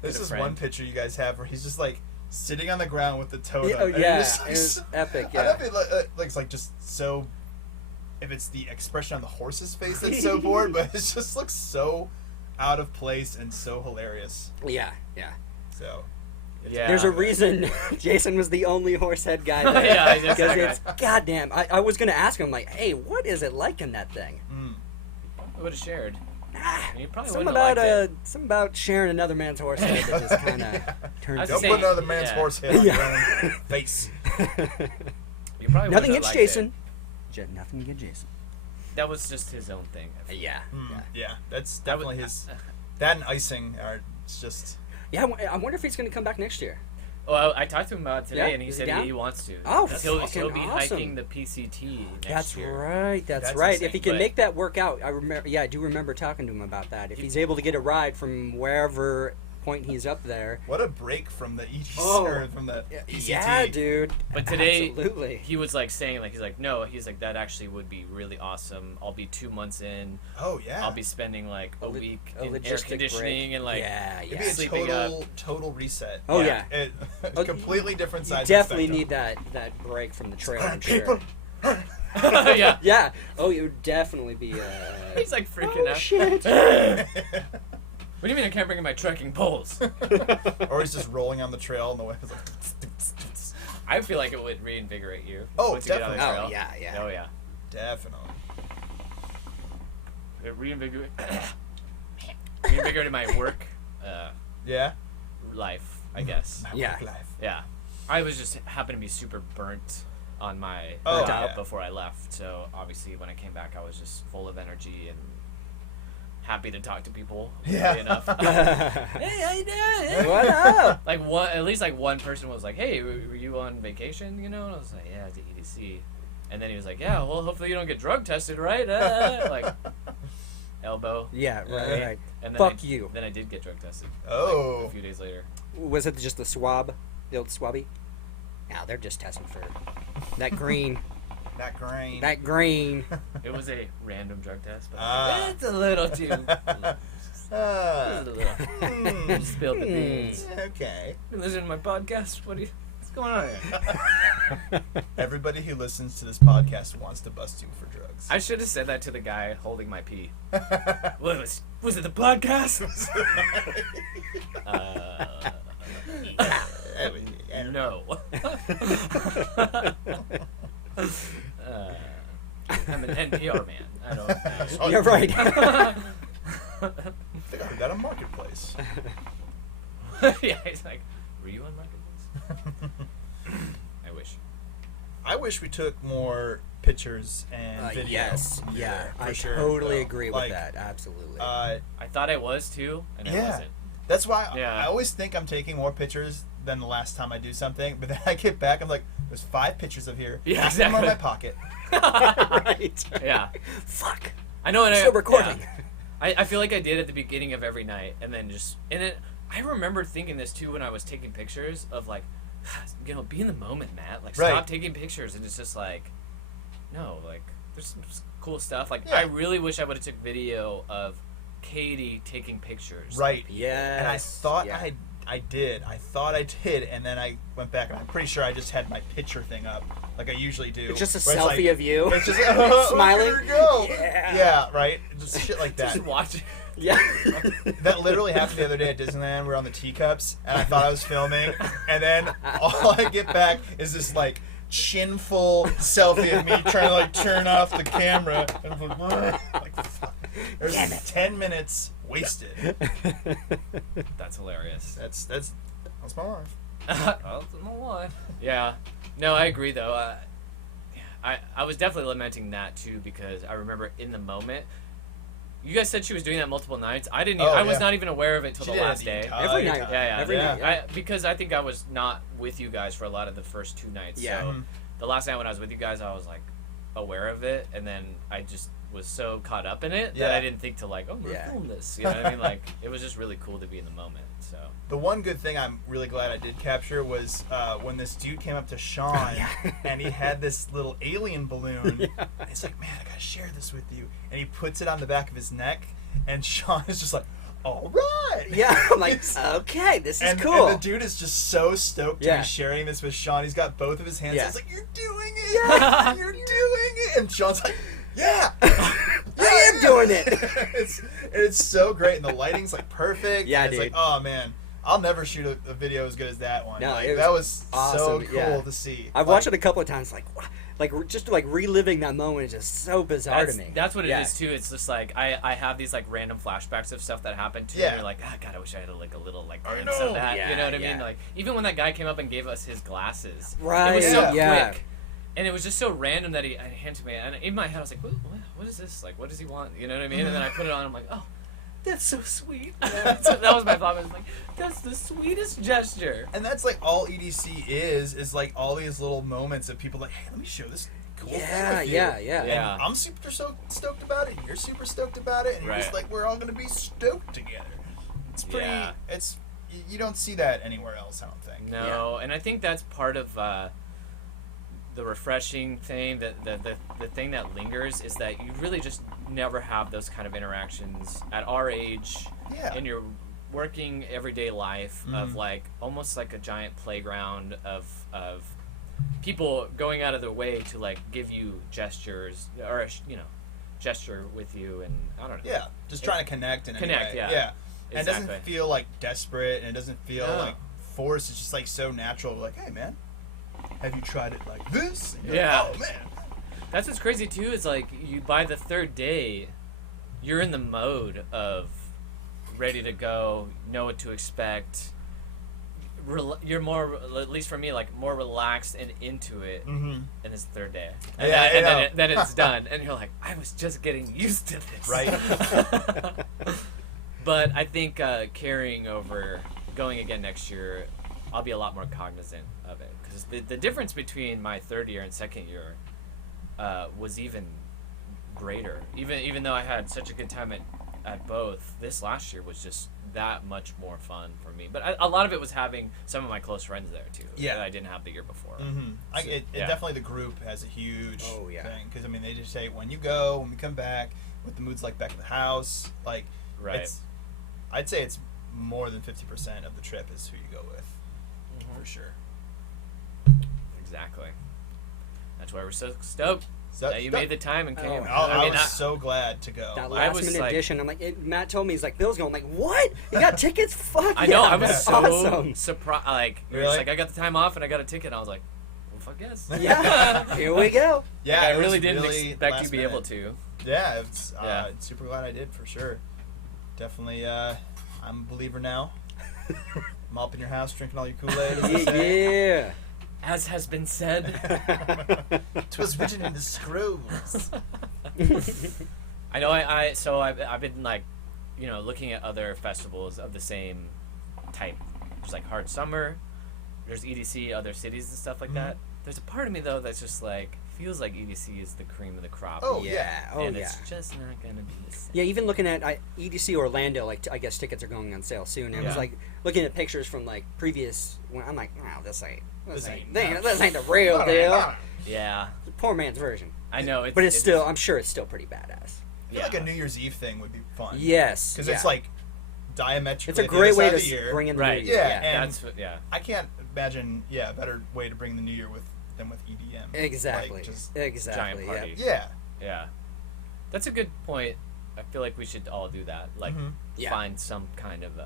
There's this one picture you guys have where he's just like sitting on the ground with the totem. It was epic. Yeah. I don't know if it's like just so. If it's the expression on the horse's face that's so bored, but it just looks so out of place and so hilarious. Yeah. So. There's a reason Jason was the only horse head guy there. Because it's goddamn. I was gonna ask him like, hey, what is it like in that thing? I would have shared. You probably something about sharing another man's horse head that just kind of turns. Don't put another man's horse head on your own face. You probably nothing against Jason. Nothing against Jason. That was just his own thing. Yeah. That's definitely his. That and icing are just. Yeah, I wonder if he's going to come back next year. Well, I talked to him about it today, and he said he wants to. Oh, he'll be awesome. hiking the PCT next year. That's right. Insane. If he can make that work out, I do remember talking to him about that. If he's able to get a ride from wherever point he's up there. What a break from the EDC or from the PCT. Yeah, dude. But today, he was like saying, like, he's like, that actually would be really awesome. I'll be 2 months in. Oh, yeah. I'll be spending like a week in air conditioning break. And like it'd be a total reset. Oh, yeah. Completely different sides. You definitely need that break from the trail, I'm sure. Yeah. Oh, it would definitely be. He's like freaking out. Shit. What do you mean I can't bring in my trekking poles? Or he's just rolling on the trail in the way. I feel like it would reinvigorate you. Oh, once you definitely. Get on the trail. Oh, yeah. Oh, yeah. Definitely. It reinvigorated my work life, I guess. My work life. Yeah. I was just happened to be super burnt on my yeah. before I left. So obviously when I came back, I was just full of energy and happy to talk to people. Yeah. Enough. Hey, how you doing? What up? Like at least one person was like, "Hey, were you on vacation?" You know, and I was like, "Yeah, I was at EDC." And then he was like, "Yeah, well, hopefully you don't get drug tested, right?" Like elbow. Yeah, right. And then Fuck you. Then I did get drug tested. Oh. Like, a few days later. Was it just the swab? The old swabby? No, they're just testing for that green. That grain. That green. It was a random drug test, but It's a little too. Just spilled the beans. Okay. You listen to my podcast? What's going on here? Everybody who listens to this podcast wants to bust you for drugs. I should have said that to the guy holding my pee. Was it the podcast? No. I'm an NPR man. I don't. You're right. I think I heard that on Marketplace. Yeah, he's like, were you on Marketplace? I wish we took more pictures and video. Yes. Yeah. For I sure. totally agree with Like, that. Absolutely. I thought I was too, and I wasn't. That's why Yeah. I always think I'm taking more pictures than the last time I do something, but then I get back, I'm like, there's 5 pictures of here. Yeah, Half of them are in exactly. my pocket. Right. Yeah. Fuck. I know, and Still recording. Yeah. I feel like I did at the beginning of every night, and then I remember thinking this too when I was taking pictures of like, you know, be in the moment, Matt. Like, Right. stop taking pictures, and it's just like, no, like, there's some cool stuff. Like, Yeah. I really wish I would have took video of Katie taking pictures. Right. Yes. And I thought Yeah. I did. I thought I did, and then I went back, and I'm pretty sure I just had my picture thing up, like I usually do. It's just a where selfie like, of you. It's just Smiling. Here we go. Yeah. Yeah, right. Just shit like that. Just watch it. Yeah. That literally happened the other day at Disneyland. We were on the teacups, and I thought I was filming, and then all I get back is this like chin-full selfie of me trying to like turn off the camera, and I'm like fuck. There's 10 minutes wasted. That's hilarious. That's my life. That's my life. Yeah. No, I agree though. I was definitely lamenting that too, because I remember in the moment. You guys said she was doing that multiple nights. I didn't. I was not even aware of it till She the did it last the day. entire Every night. time. Yeah. Every night. Yeah. Because I think I was not with you guys for a lot of the first 2 nights. Yeah. So the last night when I was with you guys, I was like aware of it, and then I just was so caught up in it that I didn't think to like, oh, we're gonna film this. You know what I mean? Like, it was just really cool to be in the moment. So The one good thing I'm really glad I did capture was when this dude came up to Sean and he had this little alien balloon. And he's like, man, I gotta share this with you. And he puts it on the back of his neck, and Sean is just like, all right. Yeah, I'm like, okay, this is cool. And the dude is just so stoked to be sharing this with Sean. He's got both of his hands. Yeah. He's like, you're doing it. You're doing it. And Sean's like, yeah. I am doing it. It's so great, and the lighting's like perfect. Yeah, and it's dude. like, oh man, I'll never shoot a video as good as that one. No, like, it that was awesome. so cool Yeah. to see. I've watched it a couple of times. Just reliving that moment is just so bizarre to me. That's what it is too. It's just like I have these like random flashbacks of stuff that happened to me. And you're like, God, I wish I had like a little like glimpse of that. Yeah, you know what I mean? yeah. Like even when that guy came up and gave us his glasses, Right. it was so Yeah. quick. And it was just so random that he handed me, and in my head I was like, what is this? Like, what does he want? You know what I mean? And then I put it on, I'm like, oh, that's so sweet. So that was my thought. I was like, that's the sweetest gesture. And that's like all EDC is like all these little moments of people like, hey, let me show this cool thing with you. Yeah. And I'm super stoked about it. You're super stoked about it, and you're just like, we're all gonna be stoked together. It's pretty. It's you don't see that anywhere else, I don't think. No, and I think that's part of the refreshing thing, the thing that lingers is that you really just never have those kind of interactions at our age in your working everyday life of like almost like a giant playground of people going out of their way to like give you gestures or gesture with you, and I don't know. Yeah, just trying to connect and connect. Yeah. Exactly. And it doesn't feel like desperate, and it doesn't feel like forced. It's just like so natural. Like, hey man, have you tried it like this? And you're like, oh man. That's what's crazy too. Is like you by the 3rd day, you're in the mode of ready to go, know what to expect, you're more, at least for me, like more relaxed and into it, and it's the third day, and, then it's done, and you're like, I was just getting used to this, right? But I think carrying over, going again next year, I'll be a lot more cognizant of it, because the difference between my third year and second year was even greater. Even though I had such a good time at both, this last year was just that much more fun for me. But a lot of it was having some of my close friends there too, that I didn't have the year before. So, definitely the group has a huge thing, because I mean they just say when you go, when we come back, what the mood's like back at the house, like I'd say it's more than 50% of the trip is who you go with, for sure. Exactly. That's why we're so stoked. that you made the time and came. I was so glad to go. That last minute edition, I'm like, Matt told me, he's like, Bill's going. I'm like, what? You got tickets? Fuck I know, I was so surprised. Like, you're just like, I got the time off and I got a ticket. And I was like, well, fuck yes. Yeah, here we go. Yeah, I really didn't expect you to be able to. Yeah, it's super glad I did, for sure. Definitely, I'm a believer now. I'm up in your house drinking all your Kool-Aid. Yeah. As has been said. 'Twas written in the scrolls. I know. I've been like, looking at other festivals of the same type. There's like Hard Summer. There's EDC, other cities and stuff like that. There's a part of me though that's just like feels like EDC is the cream of the crop. Oh yeah. And it's just not gonna be the same. Yeah, even looking at EDC Orlando, like I guess tickets are going on sale soon. And I was like looking at pictures from like previous. I'm like, wow, this ain't the real deal. Yeah. The poor man's version. I know. But it's still, I'm sure it's still pretty badass. I feel like a New Year's Eve thing would be fun. Yes. Because it's like diametrically. It's a great way to bring in the New Year. Yeah, and I can't imagine a better way to bring the New Year than with EDM. Exactly. Like, just giant party. Yeah. That's a good point. I feel like we should all do that. Like, find some kind of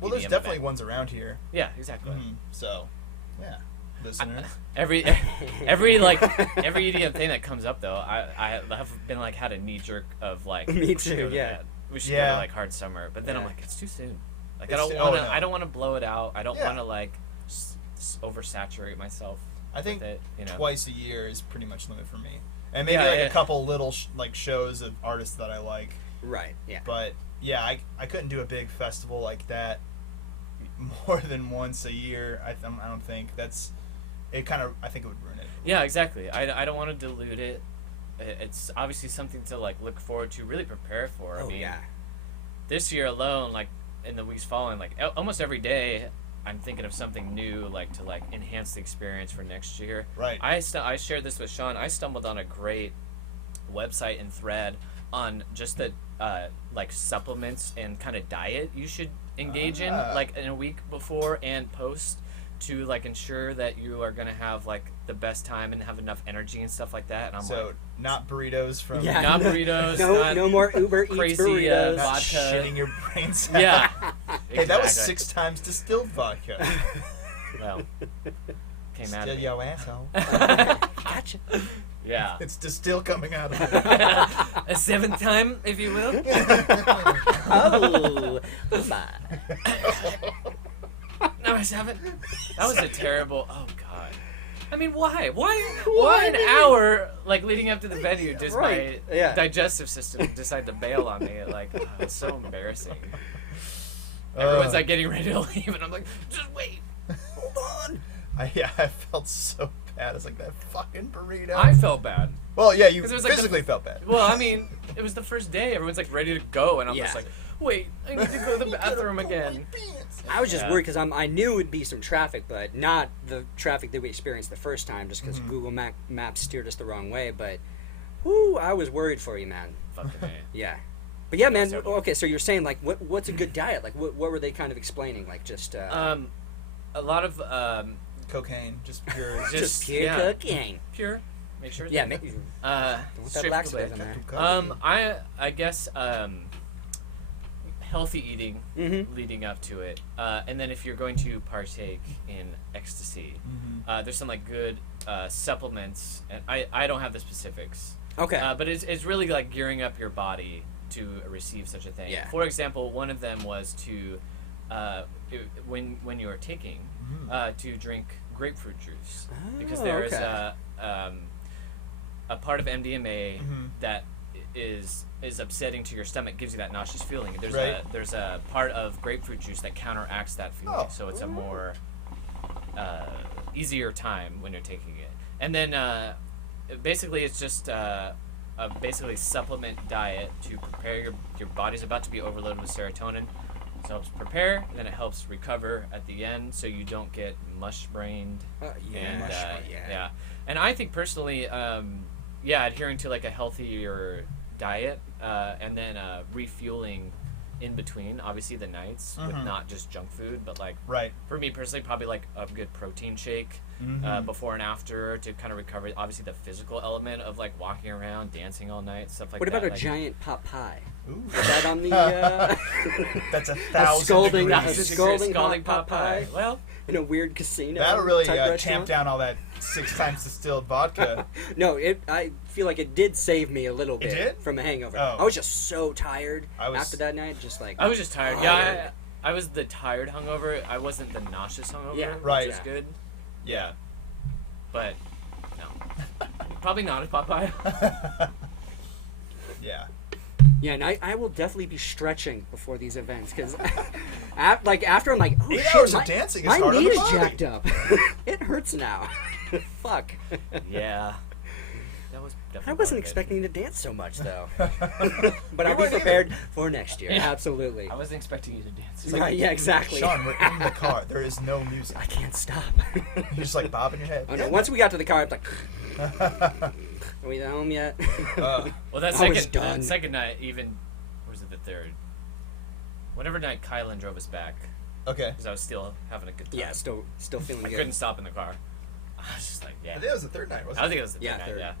well, there's definitely ones around here. Yeah, exactly. So, yeah. Listeners. Every EDM thing that comes up though, I have been like had a knee jerk of like me too, we should go to like Hard Summer, but then I'm like it's too soon. Like I don't want to blow it out. I don't want to like oversaturate myself. I think with it, twice a year is pretty much the limit for me, and maybe a couple little shows of artists that I like. Right. Yeah. But yeah, I couldn't do a big festival like that more than once a year. I don't think that's. I think it would ruin it. Yeah, exactly. I don't want to dilute it. It's obviously something to like look forward to, really prepare for. I mean, this year alone, like in the weeks following, like almost every day, I'm thinking of something new, like to like enhance the experience for next year. Right. I shared this with Sean. I stumbled on a great website and thread on just the like supplements and kind of diet you should engage in, like in a week before and post, to like ensure that you are gonna have like the best time and have enough energy and stuff like that. And I'm like, not burritos from not burritos, no more Uber Eats crazy burritos, not vodka, shitting your brains out. Yeah. Hey, that was 6 times distilled vodka. Well, came out Still of your asshole. Gotcha. Yeah. It's distilled coming out of it. A 7th time, if you will. Oh, my. No, I haven't. That was a terrible. Oh God. I mean, why? Why an hour like leading up to the venue does my digestive system decide to bail on me? Like, it's so embarrassing. Everyone's like getting ready to leave, and I'm like, just wait, hold on. I felt so bad. It's like that fucking burrito. I felt bad. Well, yeah, you was physically felt bad. Well, I mean, it was the first day. Everyone's like ready to go, and I'm just like, wait, I need to go to the bathroom again. I was just worried because I knew it would be some traffic, but not the traffic that we experienced the first time, just because Google Maps steered us the wrong way. But, I was worried for you, man. Fucking A. Yeah. But yeah, man. Okay, so you're saying like, what's a good diet? Like, what were they kind of explaining? Like, just a lot of cocaine, just pure, just pure cocaine. Pure. Make sure. Yeah. Don't straight that from the laxative I guess healthy eating leading up to it, and then if you're going to partake in ecstasy, there's some like good supplements, and I don't have the specifics. Okay. But it's really like gearing up your body to receive such a thing. Yeah. For example, one of them was to when you are taking to drink grapefruit juice because there is a part of MDMA that is upsetting to your stomach, gives you that nauseous feeling. There's a part of grapefruit juice that counteracts that feeling, so it's a more easier time when you're taking it. And then basically it's just a basically supplement diet to prepare your body's about to be overloaded with serotonin. So it helps prepare, and then it helps recover at the end, so you don't get mush-brained. And I think personally, adhering to like a healthier diet, and then refueling in between, obviously the nights with not just junk food, but like for me personally, probably like a good protein shake before and after to kind of recover. Obviously the physical element of like walking around, dancing all night, stuff like that. What about a like, giant pot pie? Ooh. Is that on the? That's 1,000 scalding pot pie. Well, in a weird casino. That'll really type tamp down all that 6 times distilled vodka. No, I feel like it did save me a little bit It did? from a hangover. Oh. I was just so tired after that night. Just like I was just tired. Yeah, I was the tired hungover. I wasn't the nauseous hungover. Yeah, which is good. Yeah. But no, probably not a pot pie. Yeah. Yeah, and I will definitely be stretching before these events because, after I'm like, oh 8 shit, hours of dancing is my hard on knee the is body. jacked up. It hurts now. Fuck. Yeah. That was definitely I wasn't expecting to dance so much though, but I'll be weren't prepared for next year. Yeah. Absolutely. I wasn't expecting you to dance. Right? Yeah, exactly. Sean, we're in the car. There is no music. I can't stop. You're just like bobbing your head. Oh no! Once we got to the car, I'm like, "Are we home yet?" Well, that I was done. second night, even, or was it the third? Whatever night Kylan drove us back, Okay. because I was still having a good time. Yeah, still feeling I good. couldn't stop in the car. I was just like, I yeah. think it was the third night, wasn't I it? think it was the third night, third. yeah.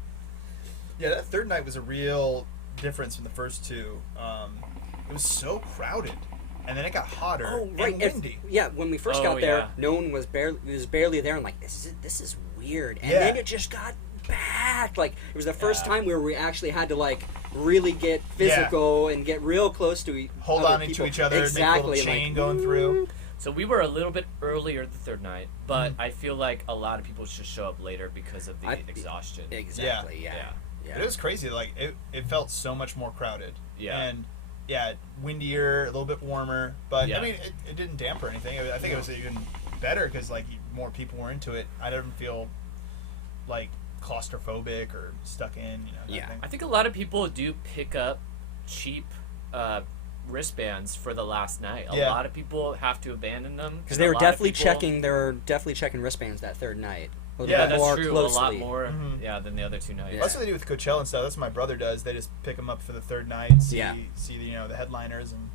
Yeah, that third night was a real difference from the first two. It was so crowded, and then it got hotter and windy. When we first got there, no one was barely there. I'm like, this is weird. And then it just got back. Like it was the first time where we actually had to like really get physical and get real close to hold on to each other, exactly, make a little chain going through. So we were a little bit earlier the third night, but I feel like a lot of people should show up later because of the exhaustion. Exactly. Yeah. But it was crazy. Like it felt so much more crowded. Yeah. And windier, a little bit warmer. But I mean, it didn't damper anything. I think it was even better because like more people were into it. I didn't feel like claustrophobic or stuck in. Kind of thing. I think a lot of people do pick up cheap wristbands for the last night. A lot of people have to abandon them because they were definitely checking. They were definitely checking wristbands that third night. That's more true. Closely. A lot more, than the other two nights. That's what they do with Coachella and stuff. That's what my brother does. They just pick them up for the third night, see the headliners, and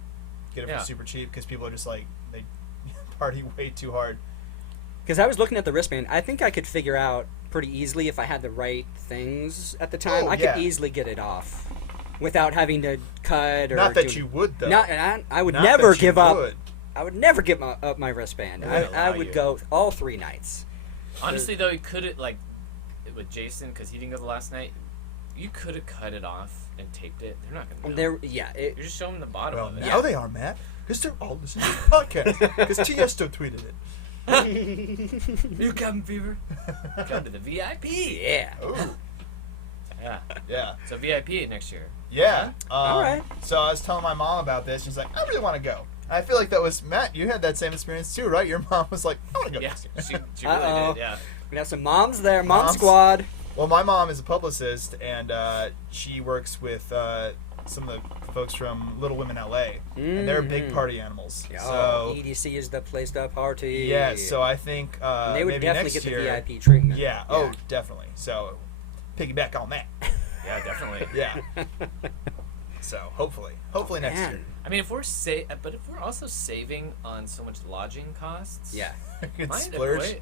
get it for super cheap because people are just like they party way too hard. Because I was looking at the wristband, I think I could figure out pretty easily if I had the right things at the time. I could easily get it off without having to cut or. Not that you would though. I would never give up. I would never give up my wristband. I would go all 3 nights. Honestly, though, you could have, like, with Jason, because he didn't go the last night, you could have cut it off and taped it. They're not going to know. You're just showing the bottom of it. Now they are, Matt. Because they're all listening to the podcast. Because Tiesto tweeted it. New cabin fever. Come to the VIP. Yeah. Ooh. Yeah. So VIP next year. Yeah. All right. So I was telling my mom about this. She's like, I really want to go. I feel like that was Matt. You had that same experience too, right? Your mom was like, "I want to go." Yeah, she really did. Yeah, we have some moms there, mom squad. Well, my mom is a publicist, and she works with some of the folks from Little Women LA, and they're big party animals. So EDC is the place to party. Yeah, so I think and they would maybe definitely next get year, the VIP treatment. Yeah. Oh, definitely. So piggyback on that. Yeah, definitely. Yeah. So hopefully next year. I mean, if we're also saving on so much lodging costs, It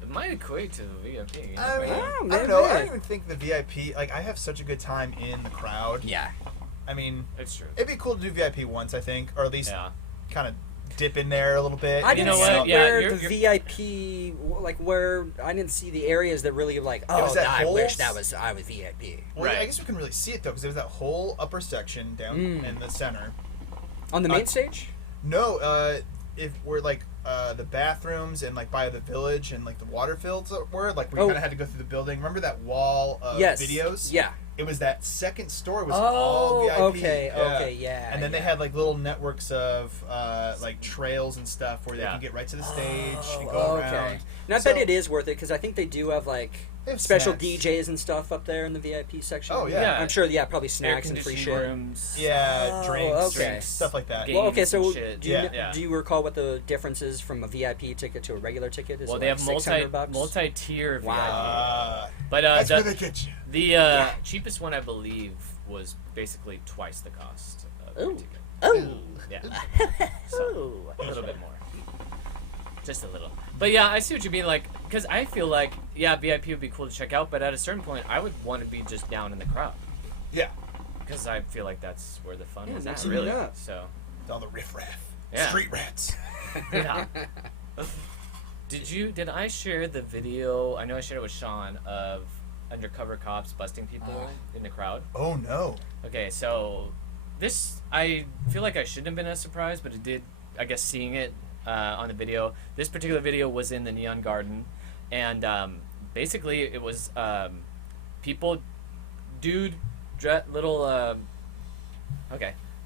might equate to the VIP. I don't know. I don't even think the VIP. Like, I have such a good time in the crowd. Yeah. I mean, it's true. It'd be cool to do VIP once, I think, or at least kind of dip in there a little bit. I didn't see where the VIP, like where I didn't see the areas that really like. Oh, I wish I was VIP. Well, I guess we couldn't really see it though, because there was that whole upper section down in the center. On the main stage? No, if we're like the bathrooms and like by the village and like the water fields were like we kind of had to go through the building. Remember that wall of videos? Yeah. It was that second story was all VIP. Okay, And then they had like little networks of like trails and stuff where they can get right to the stage and go around. And I bet it is worth it because I think they do have like special snacks. DJs and stuff up there in the VIP section. Oh yeah, I'm sure. Yeah, probably snacks and free shit. Rooms. Yeah, drinks, okay. stuff like that. Well, okay, so shit. do you recall what the difference is from a VIP ticket to a regular ticket? Is Well, it they like have $600? multi-tier Wow. VIP. But That's where they get you. the cheapest one, I believe, was basically twice the cost of the ticket. Oh. Yeah. So, a little bit more. Just a little. But yeah, I see what you mean, like, because I feel like, yeah, VIP would be cool to check out, but at a certain point, I would want to be just down in the crowd. Yeah. Because I feel like that's where the fun is at, absolutely. really. So. All the riffraff. Yeah. Street rats. Yeah. Did I share the video, I know I shared it with Sean, of undercover cops busting people in the crowd? Oh no. Okay, so this, I feel like I shouldn't have been as surprised, but it did, I guess, seeing it on the video. This particular video was in the Neon Garden, and basically it was people,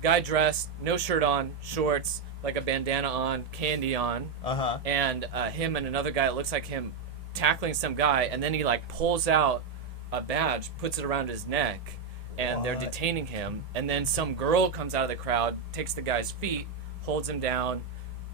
guy dressed, no shirt on, shorts, like a bandana on, candy on, and him and another guy that looks like him tackling some guy, and then he like pulls out a badge, puts it around his neck, and they're detaining him, and then some girl comes out of the crowd, takes the guy's feet, holds him down,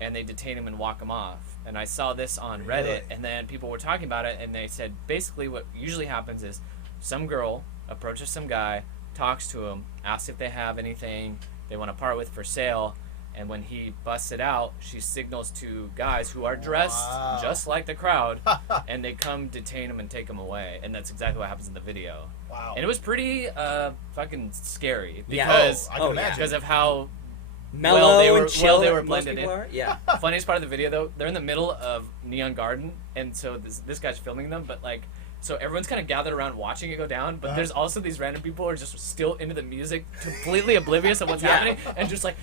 and they detain him and walk him off. And I saw this on Reddit, and then people were talking about it, and they said basically what usually happens is some girl approaches some guy, talks to him, asks if they have anything they want to part with for sale, and when he busts it out, she signals to guys who are dressed just like the crowd, and they come detain him and take him away. And that's exactly what happens in the video. Wow. And it was pretty fucking scary because I can imagine. because of how Mellow and and chill well they were most blended people in. are. Yeah. Funniest part of the video though, they're in the middle of Neon Garden, and so this guy's filming them, but like, so everyone's kind of gathered around watching it go down, but there's also these random people who are just still into the music, completely oblivious of what's happening, and just like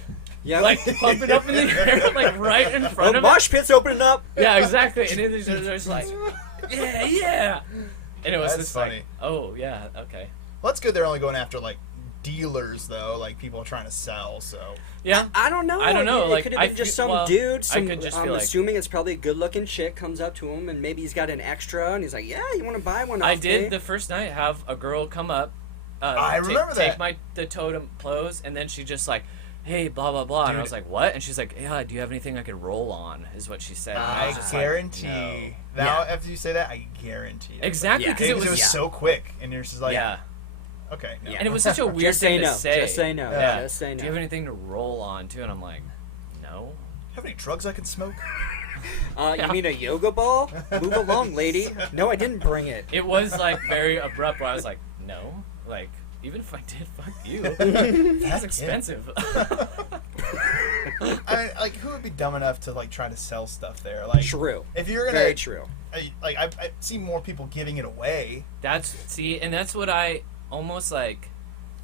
pumping up in the air, like right in front of mosh pit's opening up. Yeah, exactly. And they're just like, yeah. And it was That's just funny. like, oh yeah, okay. Well, that's good. They're only going after like dealers though, like people trying to sell. So yeah, I don't know. It Like, could have been just some dude. I could just I'm feel like, assuming it's probably a good-looking chick comes up to him, and maybe he's got an extra, and he's like, "Yeah, you want to buy one?" I did the first night have a girl come up. I remember that. Take the totem clothes, and then she just like, hey, blah blah blah, and I was like, what? And she's like, yeah, do you have anything I could roll on? Is what she said. I was just guarantee. like, no. Now, after you say that, I guarantee. Exactly, because it was so quick, and you're just like, okay, no. And it was such a weird Just say thing no. to say. Just say no. Yeah. Just say no. Do you have anything to roll on too? And I'm like, no. Have any drugs I can smoke? You mean a yoga ball? Move along, lady. No, I didn't bring it. It was like very abrupt. Where I was like, no, like. Even if I did, fuck you. That's expensive. I mean, like, who would be dumb enough to like try to sell stuff there? Like, true. If you're gonna, very true. Like, I see more people giving it away. And that's what I almost like.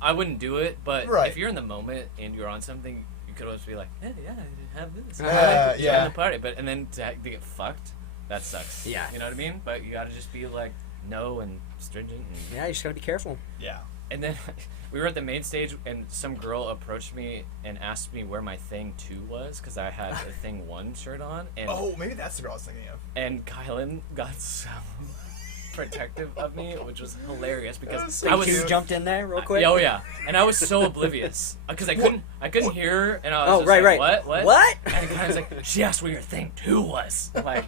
I wouldn't do it, but if you're in the moment and you're on something, you could always be like, hey, yeah, I have this. In the party, and then to get fucked, that sucks. Yeah. You know what I mean? But you gotta just be like, no, and stringent. And, yeah, you just gotta be careful. Yeah. And then we were at the main stage, and some girl approached me and asked me where my Thing 2 was, because I had a Thing 1 shirt on. And, maybe that's the girl I was thinking of. And Kylan got so protective of me, which was hilarious, because so I was... You jumped in there real quick? Oh, yeah. And I was so oblivious, because I couldn't hear her, and I was just right. like, what? What? And the guy was like, she asked where your Thing 2 was. Like,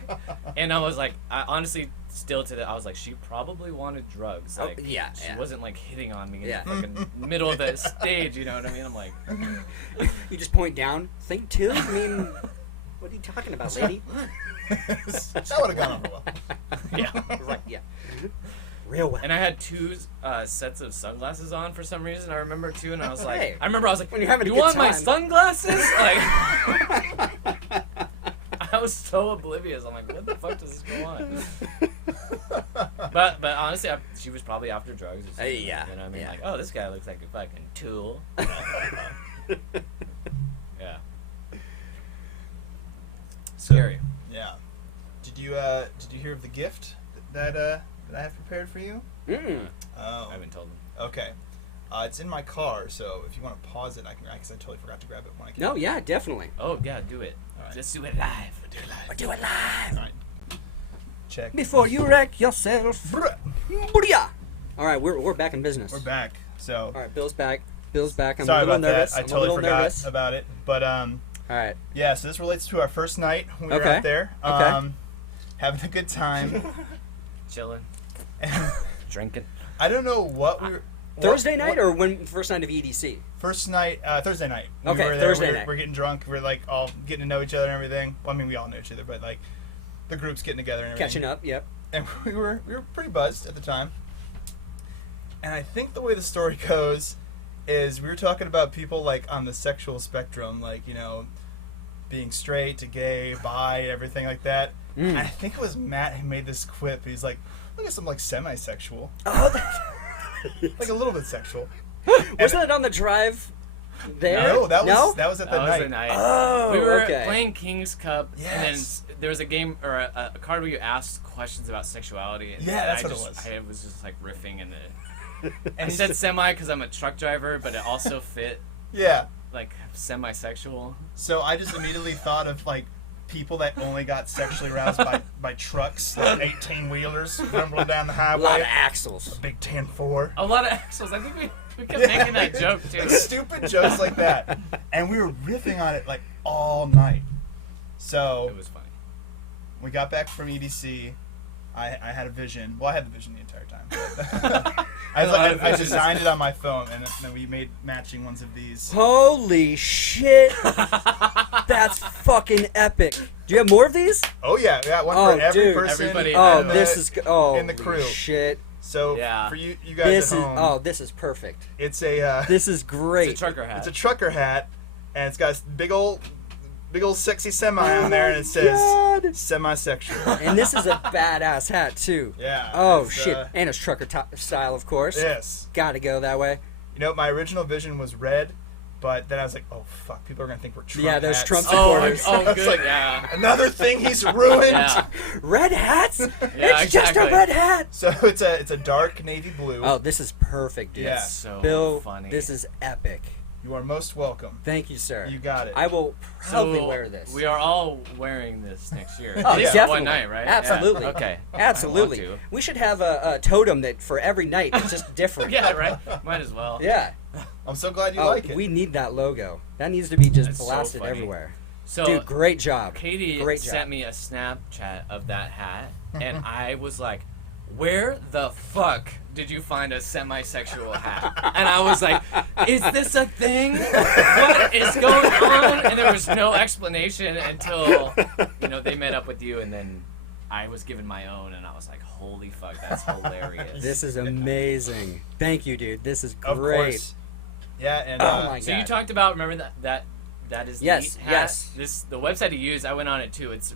and I was like, I honestly... Still to I was like, she probably wanted drugs. Like, she wasn't like hitting on me in the fucking middle of the stage. You know what I mean? I'm like, you just point down. Think too. I mean, what are you talking about, lady? That would have gone over well. Yeah, right. Yeah, real well. And I had 2 sets of sunglasses on for some reason. I remember too, and I was like, Hey, when you're having you a good want my time. sunglasses? Like. I was so oblivious. I'm like, what the fuck does this go on? but honestly, she was probably after drugs. Or something, you know what I mean? Like, oh, this guy looks like a fucking tool. Yeah. Scary. Yeah. Did you hear of the gift that I have prepared for you? Oh. I haven't told them. Okay. It's in my car, so if you want to pause it, I can. Because I totally forgot to grab it when I came. No, yeah, definitely. Oh yeah, do it. All right. Just do it live. Do it live. All right. Check. Before you wreck yourself. Booyah! All right, we're back in business. We're back. So. All right, Bill's back. I'm Sorry a little about nervous. that. I I'm totally a little forgot nervous. about it. But All right. yeah. So this relates to our first night when we were Okay. out there. Okay. Having a good time. Chilling. And Drinking. I don't know what we were. Thursday night or first night of EDC? First night, Thursday night. Okay, we were Thursday there, night. We're getting drunk. We're like all getting to know each other and everything. Well, I mean, we all know each other, but like the group's getting together and everything. Catching up, yep. And we were pretty buzzed at the time. And I think the way the story goes is we were talking about people like on the sexual spectrum, like, you know, being straight to gay, bi, everything like that. And I think it was Matt who made this quip. He's like, look at some like semi-sexual. Oh, Like a little bit sexual. was that on the drive there? No, that was at the That was night. the night. Oh, we were okay. playing King's Cup, Yes. and then there was a game or a card where you asked questions about sexuality. And Yeah, that's I what it was. I was just like riffing, and I And he said said- semi because I'm a truck driver, but it also fit Yeah. like semi-sexual. So I just immediately thought of like people that only got sexually aroused by trucks, like 18-wheelers rumbling down the A highway. lot of axles. Big 10-4. A lot of axles. I think we kept making that joke too. Stupid jokes like that. And we were riffing on it like all night. So It was funny. we got back from EDC. I had a vision. Well, I had the vision the entire time. I designed it on my phone, and then we made matching ones of these. Holy shit! That's fucking epic. Do you have more of these? Oh yeah, we got one Oh, for every dude. person. Everybody Oh, in the- this is in the crew. Shit. So Yeah. for you guys This at is home, this is perfect. it's a This is great. It's a trucker hat. it's a trucker hat, and it's got a big old sexy semi on there, and it says God. semi-sexual. And this is a badass hat too. Yeah. Oh it's, shit! And it's trucker style, of course. Yes. Gotta go that way. You know, my original vision was red, but then I was like, oh fuck, people are gonna think we're Trump Yeah, there's hats. Trump Oh, supporters. oh, It's good. like, Yeah. Another thing he's ruined. Yeah. Red hats? Yeah, It's just a exactly. red hat. So it's a dark navy blue. Oh, this is perfect, dude. Yeah. So Bill, funny. this is epic. You are most welcome. Thank you, sir. You got it. I will proudly So, wear this. We are all wearing this next year. Oh, At least definitely. one night, right? Absolutely. Yeah. Okay. Absolutely. I want We should have a totem that for every night it's just different. to. Yeah, right? Might as well. Yeah. I'm so glad you Oh, like it. we need that logo. That needs to be just That's so blasted funny. everywhere. So, Dude, great job. Katie Great job. sent me a Snapchat of that hat, and I was like, where the fuck did you find a semi-sexual hat? And I was like, is this a thing? What is going on? And there was no explanation until, they met up with you, and then I was given my own, and I was like, holy fuck, that's hilarious. This is amazing. Thank you, dude. This is Of great. course. Yeah, and Oh my So you God. talked about, remember that is Yes, neat hat? yes. The website you use, I went on it too. It's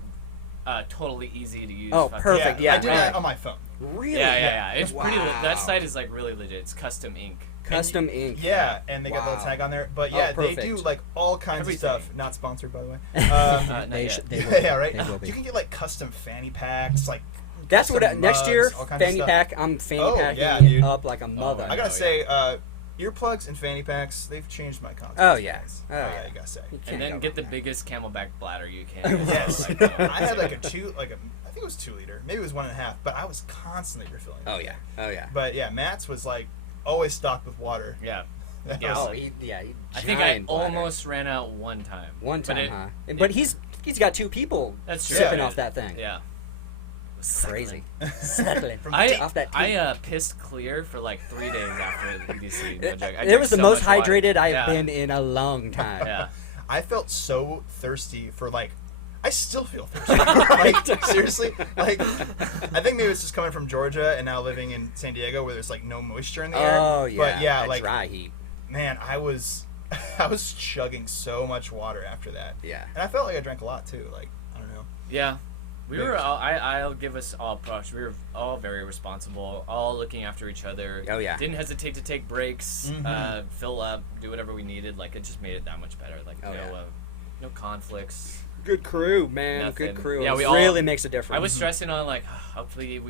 totally easy to use. Oh, fucking- perfect. I did right. that on my phone. Really? Yeah. It's pretty. Wow. That site is like really legit. It's custom ink. Custom ink. Yeah, and they got the little Wow. tag on there. But Oh, yeah, they perfect. do like all kinds Everything. of stuff. Not sponsored, by the way. Not They, yet. they will. Yeah, right. They will be. You can get like custom fanny packs, like. That's what custom next mugs, year. all kinds of Fanny stuff. pack. I'm fanny Oh, packing yeah, it dude. up like a mother. I gotta Oh, say, earplugs and fanny packs, they've changed my concept. Oh, yeah. Oh, yeah, yeah. you gotta say. You can't And then go get the wrong. biggest Camelback bladder you can. Yes. Like, I had like I think it was 2 liter, maybe it was 1.5, but I was constantly refilling. Oh it. yeah. Oh yeah. But yeah, Matt's was like always stocked with water. Yeah. That Yeah. was- Oh, he I think I giant bladder. almost ran out one time. One But time, it- huh? But he's got 2 people That's true. sipping Yeah. off that thing. Yeah. Crazy. Suckling. From off that tea. I pissed clear for like 3 days after the EDC. No joke. I It drank was the so most much water. hydrated I've Yeah. been in a long time. Yeah. I felt so thirsty for like. I still feel thirsty. Like seriously, like I think maybe it's just coming from Georgia and now living in San Diego where there's like no moisture in the air. Oh yeah. But yeah, that like dry heat. man, I was chugging so much water after that, Yeah. and I felt like I drank a lot too. Like I don't know. Yeah. We Mixed. were all, I'll give us all props. We were all very responsible, all looking after each other. Oh, yeah. Didn't hesitate to take breaks, Mhm. fill up, do whatever we needed. Like, it just made it that much better. Like, Oh, yeah. no conflicts. good crew, man. Nothing. Good crew. Yeah, it we really all, makes a difference. I was stressing on like, hopefully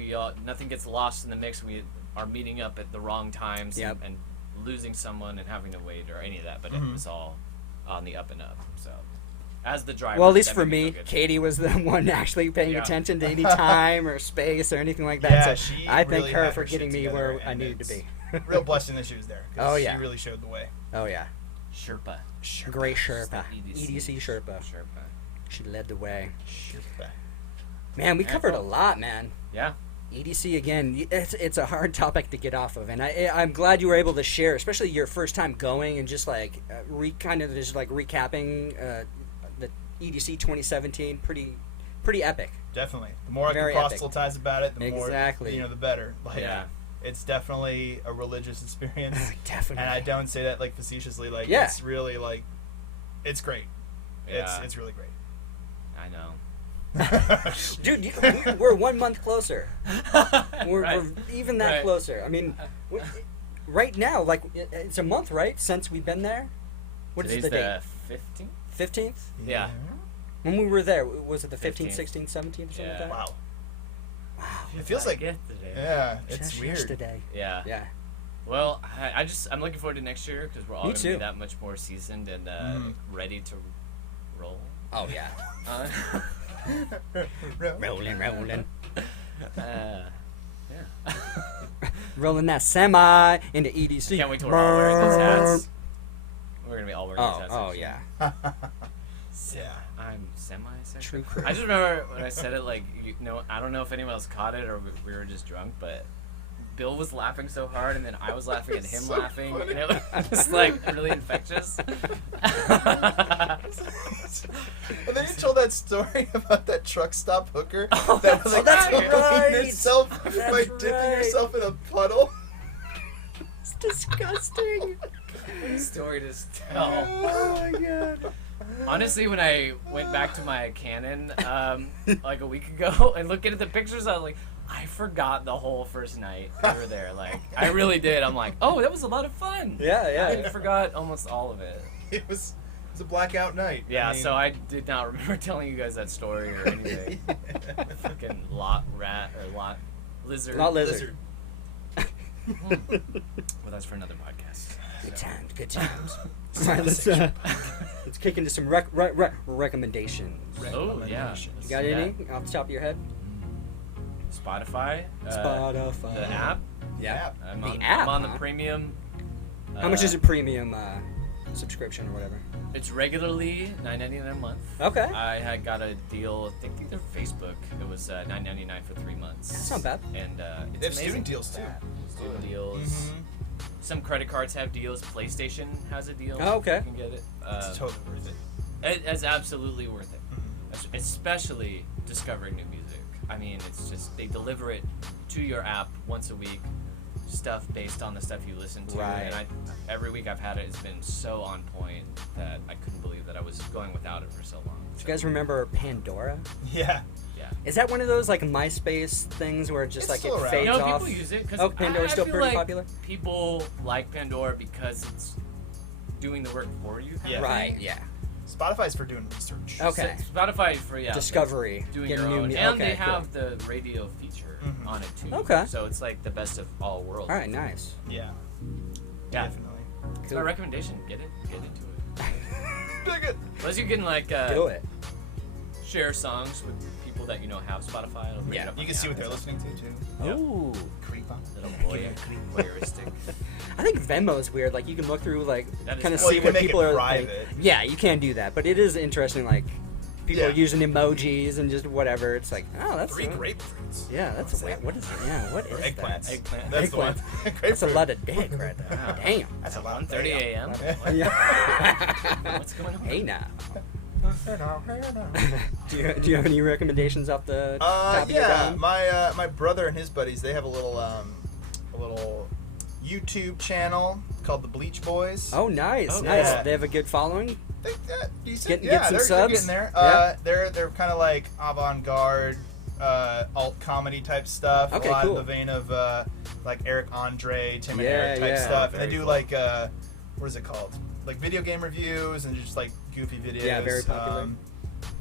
nothing gets lost in the mix. We are meeting up at the wrong times and losing someone and having to wait or any of that. But it was all on the up and up. So as the driver, well, at least for me, Katie was the one actually paying attention to any time or space or anything like that. Yeah, so she I thank really her had for her getting shit me where together, I and needed to be. Real blessing that she was there. Oh, yeah. She really showed the way. Oh yeah. Sherpa. Great Sherpa. EDC. EDC Sherpa. Sherpa. She led the way. Sherpa. Man, we covered a lot, man. Yeah. EDC again. It's a hard topic to get off of, and I'm glad you were able to share, especially your first time going and just like recapping the EDC 2017. Pretty epic. Definitely. The more Very I can proselytize about it, the more the better. Like, it's definitely a religious experience. Definitely. And I don't say that like facetiously. Like it's really like, it's great. Yeah. It's really great. I know. Dude, we're 1 month closer. We're even that closer. I mean, right now, like it's a month, right, since we've been there. What is the date? 15th. 15th. Yeah. When we were there, was it the 15th, 16th, 17th, or something like that? Wow. Wow. It feels like it's weird. Yesterday. Yeah. Yeah. Well, I'm looking forward to next year because we're all going to be that much more seasoned and ready to roll. Oh yeah. Rolling. Yeah. Rolling that semi into EDC. Can't wait till we're all wearing these hats. We're gonna be all wearing these hats. Oh yeah. Yeah. I'm semi-sexual. True. I just remember when I said it, like, I don't know if anyone else caught it or we were just drunk, but Bill was laughing so hard, and then I was laughing at him so laughing, funny. and it was like really infectious. And then you told that story about that truck stop hooker that was like cooking herself by dipping herself in a puddle. It's disgusting. Story to tell. Oh my god. Honestly, when I went back to my Canon like a week ago and looking at the pictures, I was like, I forgot the whole first night we were there. Like, I really did. I'm like, oh, that was a lot of fun. Yeah. I forgot almost all of it. It was a blackout night. Yeah, so I did not remember telling you guys that story or anything. Fucking lizard. Not lizard. Well, that's for another podcast. Good times. All right, let's kick into some recommendations. Oh, yeah. You got any off the top of your head? Spotify. The app. Yeah. I'm app, on the premium. How much is a premium subscription or whatever? It's regularly $9.99 a month. Okay. I had got a deal. I think through Facebook. It was $9.99 for 3 months. That's not bad. And it's they have amazing. student deals too. Student deals. Some credit cards have deals. PlayStation has a deal. Oh, okay. You can get it. It's totally worth it. It's absolutely worth it. Especially discovering new music. I mean, it's just they deliver it to your app once a week. Stuff based on the stuff you listen to, Right. and every week I've had it. It's been so on point that I couldn't believe that I was going without it for so long. Do you guys remember Pandora? Yeah. Yeah. Is that one of those like MySpace things where it just It's like still it around. fades No, off? people use it because Pandora's still feel pretty like popular. People like Pandora because it's doing the work for you. Yeah. Right. Yeah. Spotify's for doing research. Okay. Spotify is for Discovery. doing Getting your own, new and okay, they cool. have the radio feature on it too. Okay. So it's like the best of all worlds. All right. Nice. Yeah. Yeah. Definitely. It's my recommendation. Get into it. Dig it. Unless you can like Do it. share songs with people that you know have Spotify. It'll bring it up You on can the see app what they're and listening to too. Yep. Ooh. Creep on. Little voyeuristic. I think Venmo's weird. Like you can look through like That is kind of cool. Well, see you what can make people it are. private. Yeah, you can do that, but it is interesting. Like people Yeah. are using emojis and just whatever. It's like, oh, that's 3 grapefruits. Yeah, that's What's that? what is it? Yeah, what is Eggplants. that? Eggplant. That's the one. Eggplant. Grapefruit. That's a lot of dick right there. Wow. Damn. That's a lot. 1:30 a.m. Yeah. What's going on? Hey now. Do you have any recommendations off the top of your Yeah, dome? my brother and his buddies, they have a little YouTube channel called the Bleach Boys. Oh, nice, Oh, nice. yeah. They have a good following. Decent. Get some they're subs? getting there. Yeah. They're kind of like avant-garde, alt comedy type stuff. Okay, a lot cool. in the vein of like Eric Andre, Tim and Yeah, Eric type yeah. stuff, and they Very do cool. like what is it called? Like video game reviews and just like goofy videos. Yeah, very popular.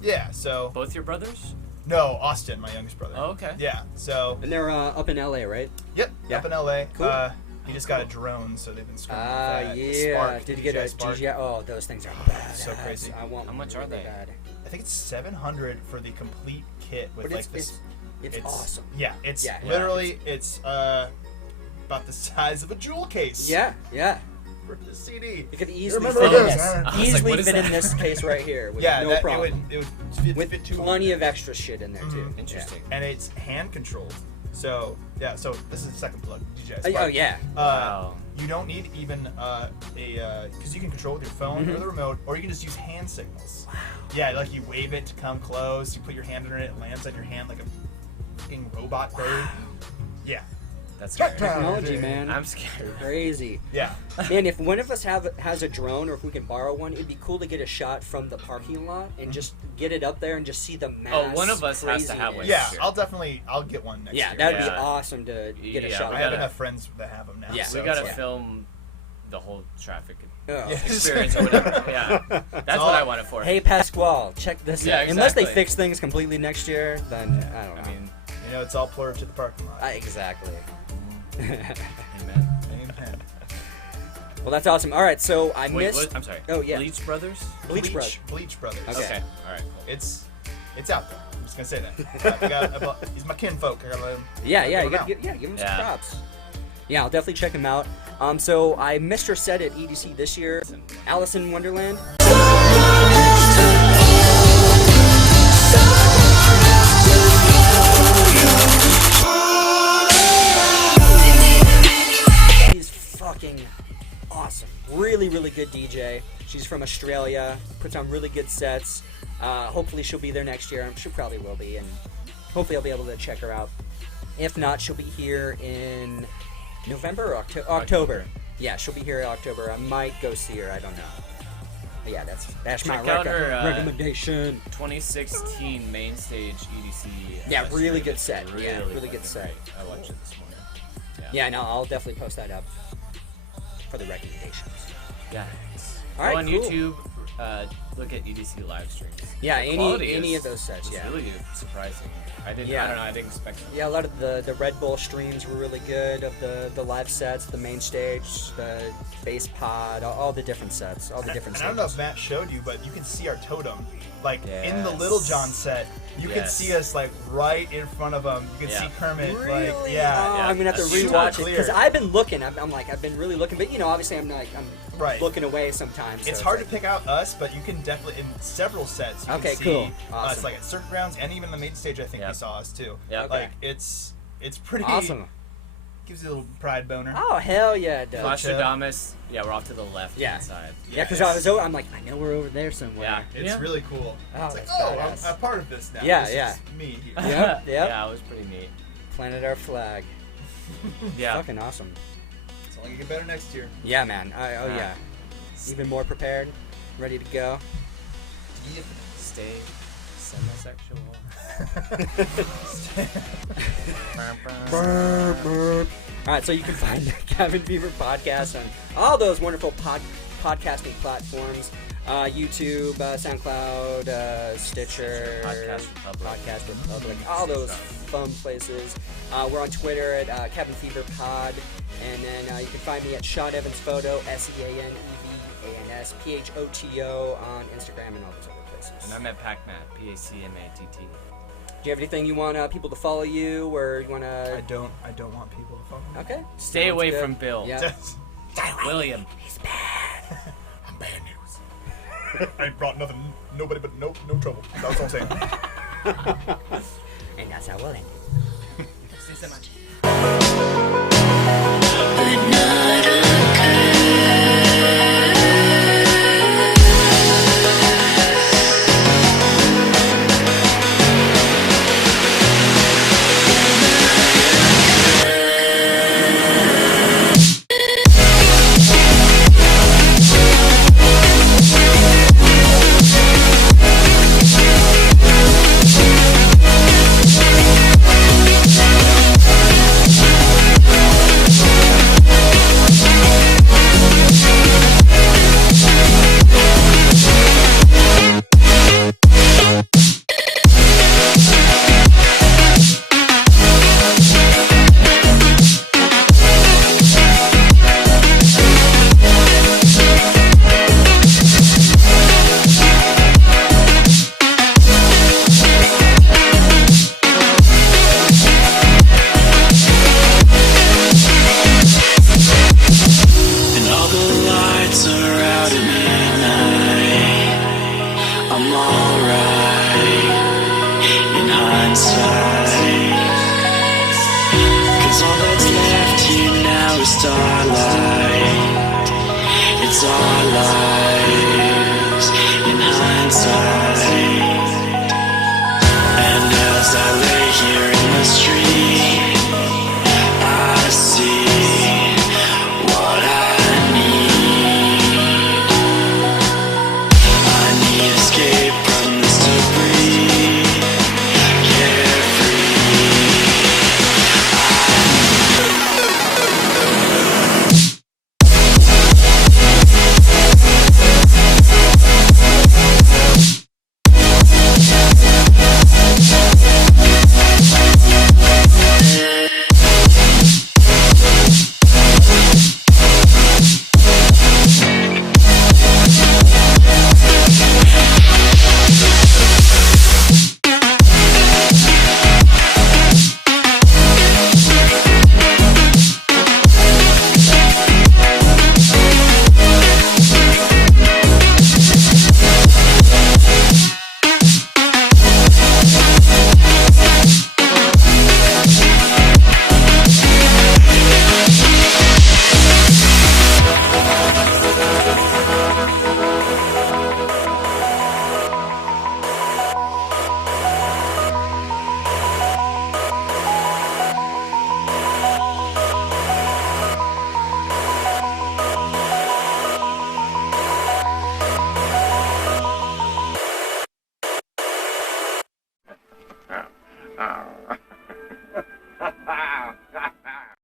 Yeah, so... Both your brothers? No, Austin, my youngest brother. Oh, okay. Yeah, so... And they're up in LA, right? Yep, Yeah. up in LA. Cool. He just got a drone, so they've been screwing with that. Yeah. The Spark, Did you get a Spark. DJI? Oh, those things are badass. So crazy. I want How much are they? bad. I think it's 700 for the complete kit with But like this. It's awesome. Yeah, it's Yeah. literally it's about the size of a jewel case. Yeah, yeah. For the CD. It could easily Remember fit, this? I was like, easily what is fit in that? this case right here with Yeah, no problem. it would fit, with fit too. plenty of extra shit in there too. Mhm. Interesting. And it's hand controlled. So yeah, so this is the second plug. DJI Oh, Spark. yeah. Wow. You don't need even because you can control with your phone Mhm. or the remote, or you can just use hand signals. Wow. Yeah, like you wave it to come close. You put your hand under it, it lands on your hand like a fucking robot bird. Yeah. That's Got scary. time. Technology, man. I'm scared. Crazy. Yeah. Man, if one of us has a drone, or if we can borrow one, it'd be cool to get a shot from the parking lot and just get it up there and just see the mass. Oh, one of us has to have one. Yeah, Sure. I'll get one next Yeah, year. that'd be Yeah. awesome to get a Yeah, shot. I we have gotta- enough friends that have them now. Yeah. so We gotta it's like- film the whole traffic Oh. Yeah. experience or whatever. Yeah, that's what I want it for. Hey Pasquale, check this Yeah, out. Unless they exactly. fix things completely next year, then I don't know. I mean, You know, it's all plurred to the parking lot. Exactly. amen. Amen. Well, that's awesome. All right, so I Wait, missed. what? I'm sorry. Oh, yeah. Bleach Brothers? Bleach Brothers. Bleach Brothers. Okay. Okay. All right. Cool. It's out there. I'm just gonna say that. He's my kinfolk. I gotta let him. Yeah, give him out. give him some Yeah. props. Yeah, I'll definitely check him out. So I missed her set at EDC this year. Alice in Wonderland. She's fucking awesome. Really, really good DJ. She's from Australia. Puts on really good sets. Hopefully she'll be there next year. She probably will be, and hopefully I'll be able to check her out. If not, she'll be here in November or October. Yeah, she'll be here in October. I might go see her. I don't know. But yeah, that's my Check out her, recommendation. 2016 main stage EDC. Yeah, really stream. good set. Yeah, really fucking good set. great. I watched it this morning. Yeah, no, I'll definitely post that up for the recommendations. Yeah. All right, Go on cool. YouTube. Look at EDC live streams. Yeah, The any quality of those sets. was Yeah. really surprising. I don't know. I didn't expect it. Yeah, a lot of the Red Bull streams were really good of the live sets, the main stage, the bass pod, all the different sets, all the different And I don't know if stages. Matt showed you, but you can see our totem. Like in the Yes. Little John set, you can Yes. see us like right in front of him. You can Yeah. see Kermit. Really? Like, yeah. Oh, I'm gonna have to That's super rewatch it clear. because I've been looking. I'm like I've been really looking, but obviously I'm Right. looking away sometimes. so It's hard like, to pick out us, but you can definitely in several sets. You Okay, can see cool. us Awesome. like at certain grounds, and even the main stage. I think Yep. we saw us too. Yep. Okay. Like it's pretty awesome. Gives you a little pride boner. Oh hell yeah, it does. Nostradamus. Yeah, we're off to the left Yeah. hand side. Yeah, because Yes. I'm like I know we're over there somewhere. Yeah. It's really cool. Oh, It's like, that's oh, badass. I'm a part of this now. Yeah, This yeah. is me here. Yep, yep. Yeah, it was pretty neat. Planted our flag. Yeah. Fucking awesome. It's only gonna get better next year. Yeah, man. Yeah. Even more prepared, ready to go. Stay semi-sexual. All right, so you can find the Cabin Fever podcast on all those wonderful podcasting platforms: YouTube, SoundCloud, Stitcher, Podcast Republic, all those fun places. We're on Twitter at Cabin Fever Pod, and then you can find me at Sean Evans Photo, SeanEvansPhoto on Instagram and all those other places. And I'm at PacMatt, PACMATT. Do you have anything you want people to follow you, or you want I to? don't want people to follow me. Okay. Stay Sounds away good. from Bill. Yeah. William. I'm bad news. I brought nothing, nobody but no trouble. That's all I'm saying. And that's how we'll end it. Thanks so much.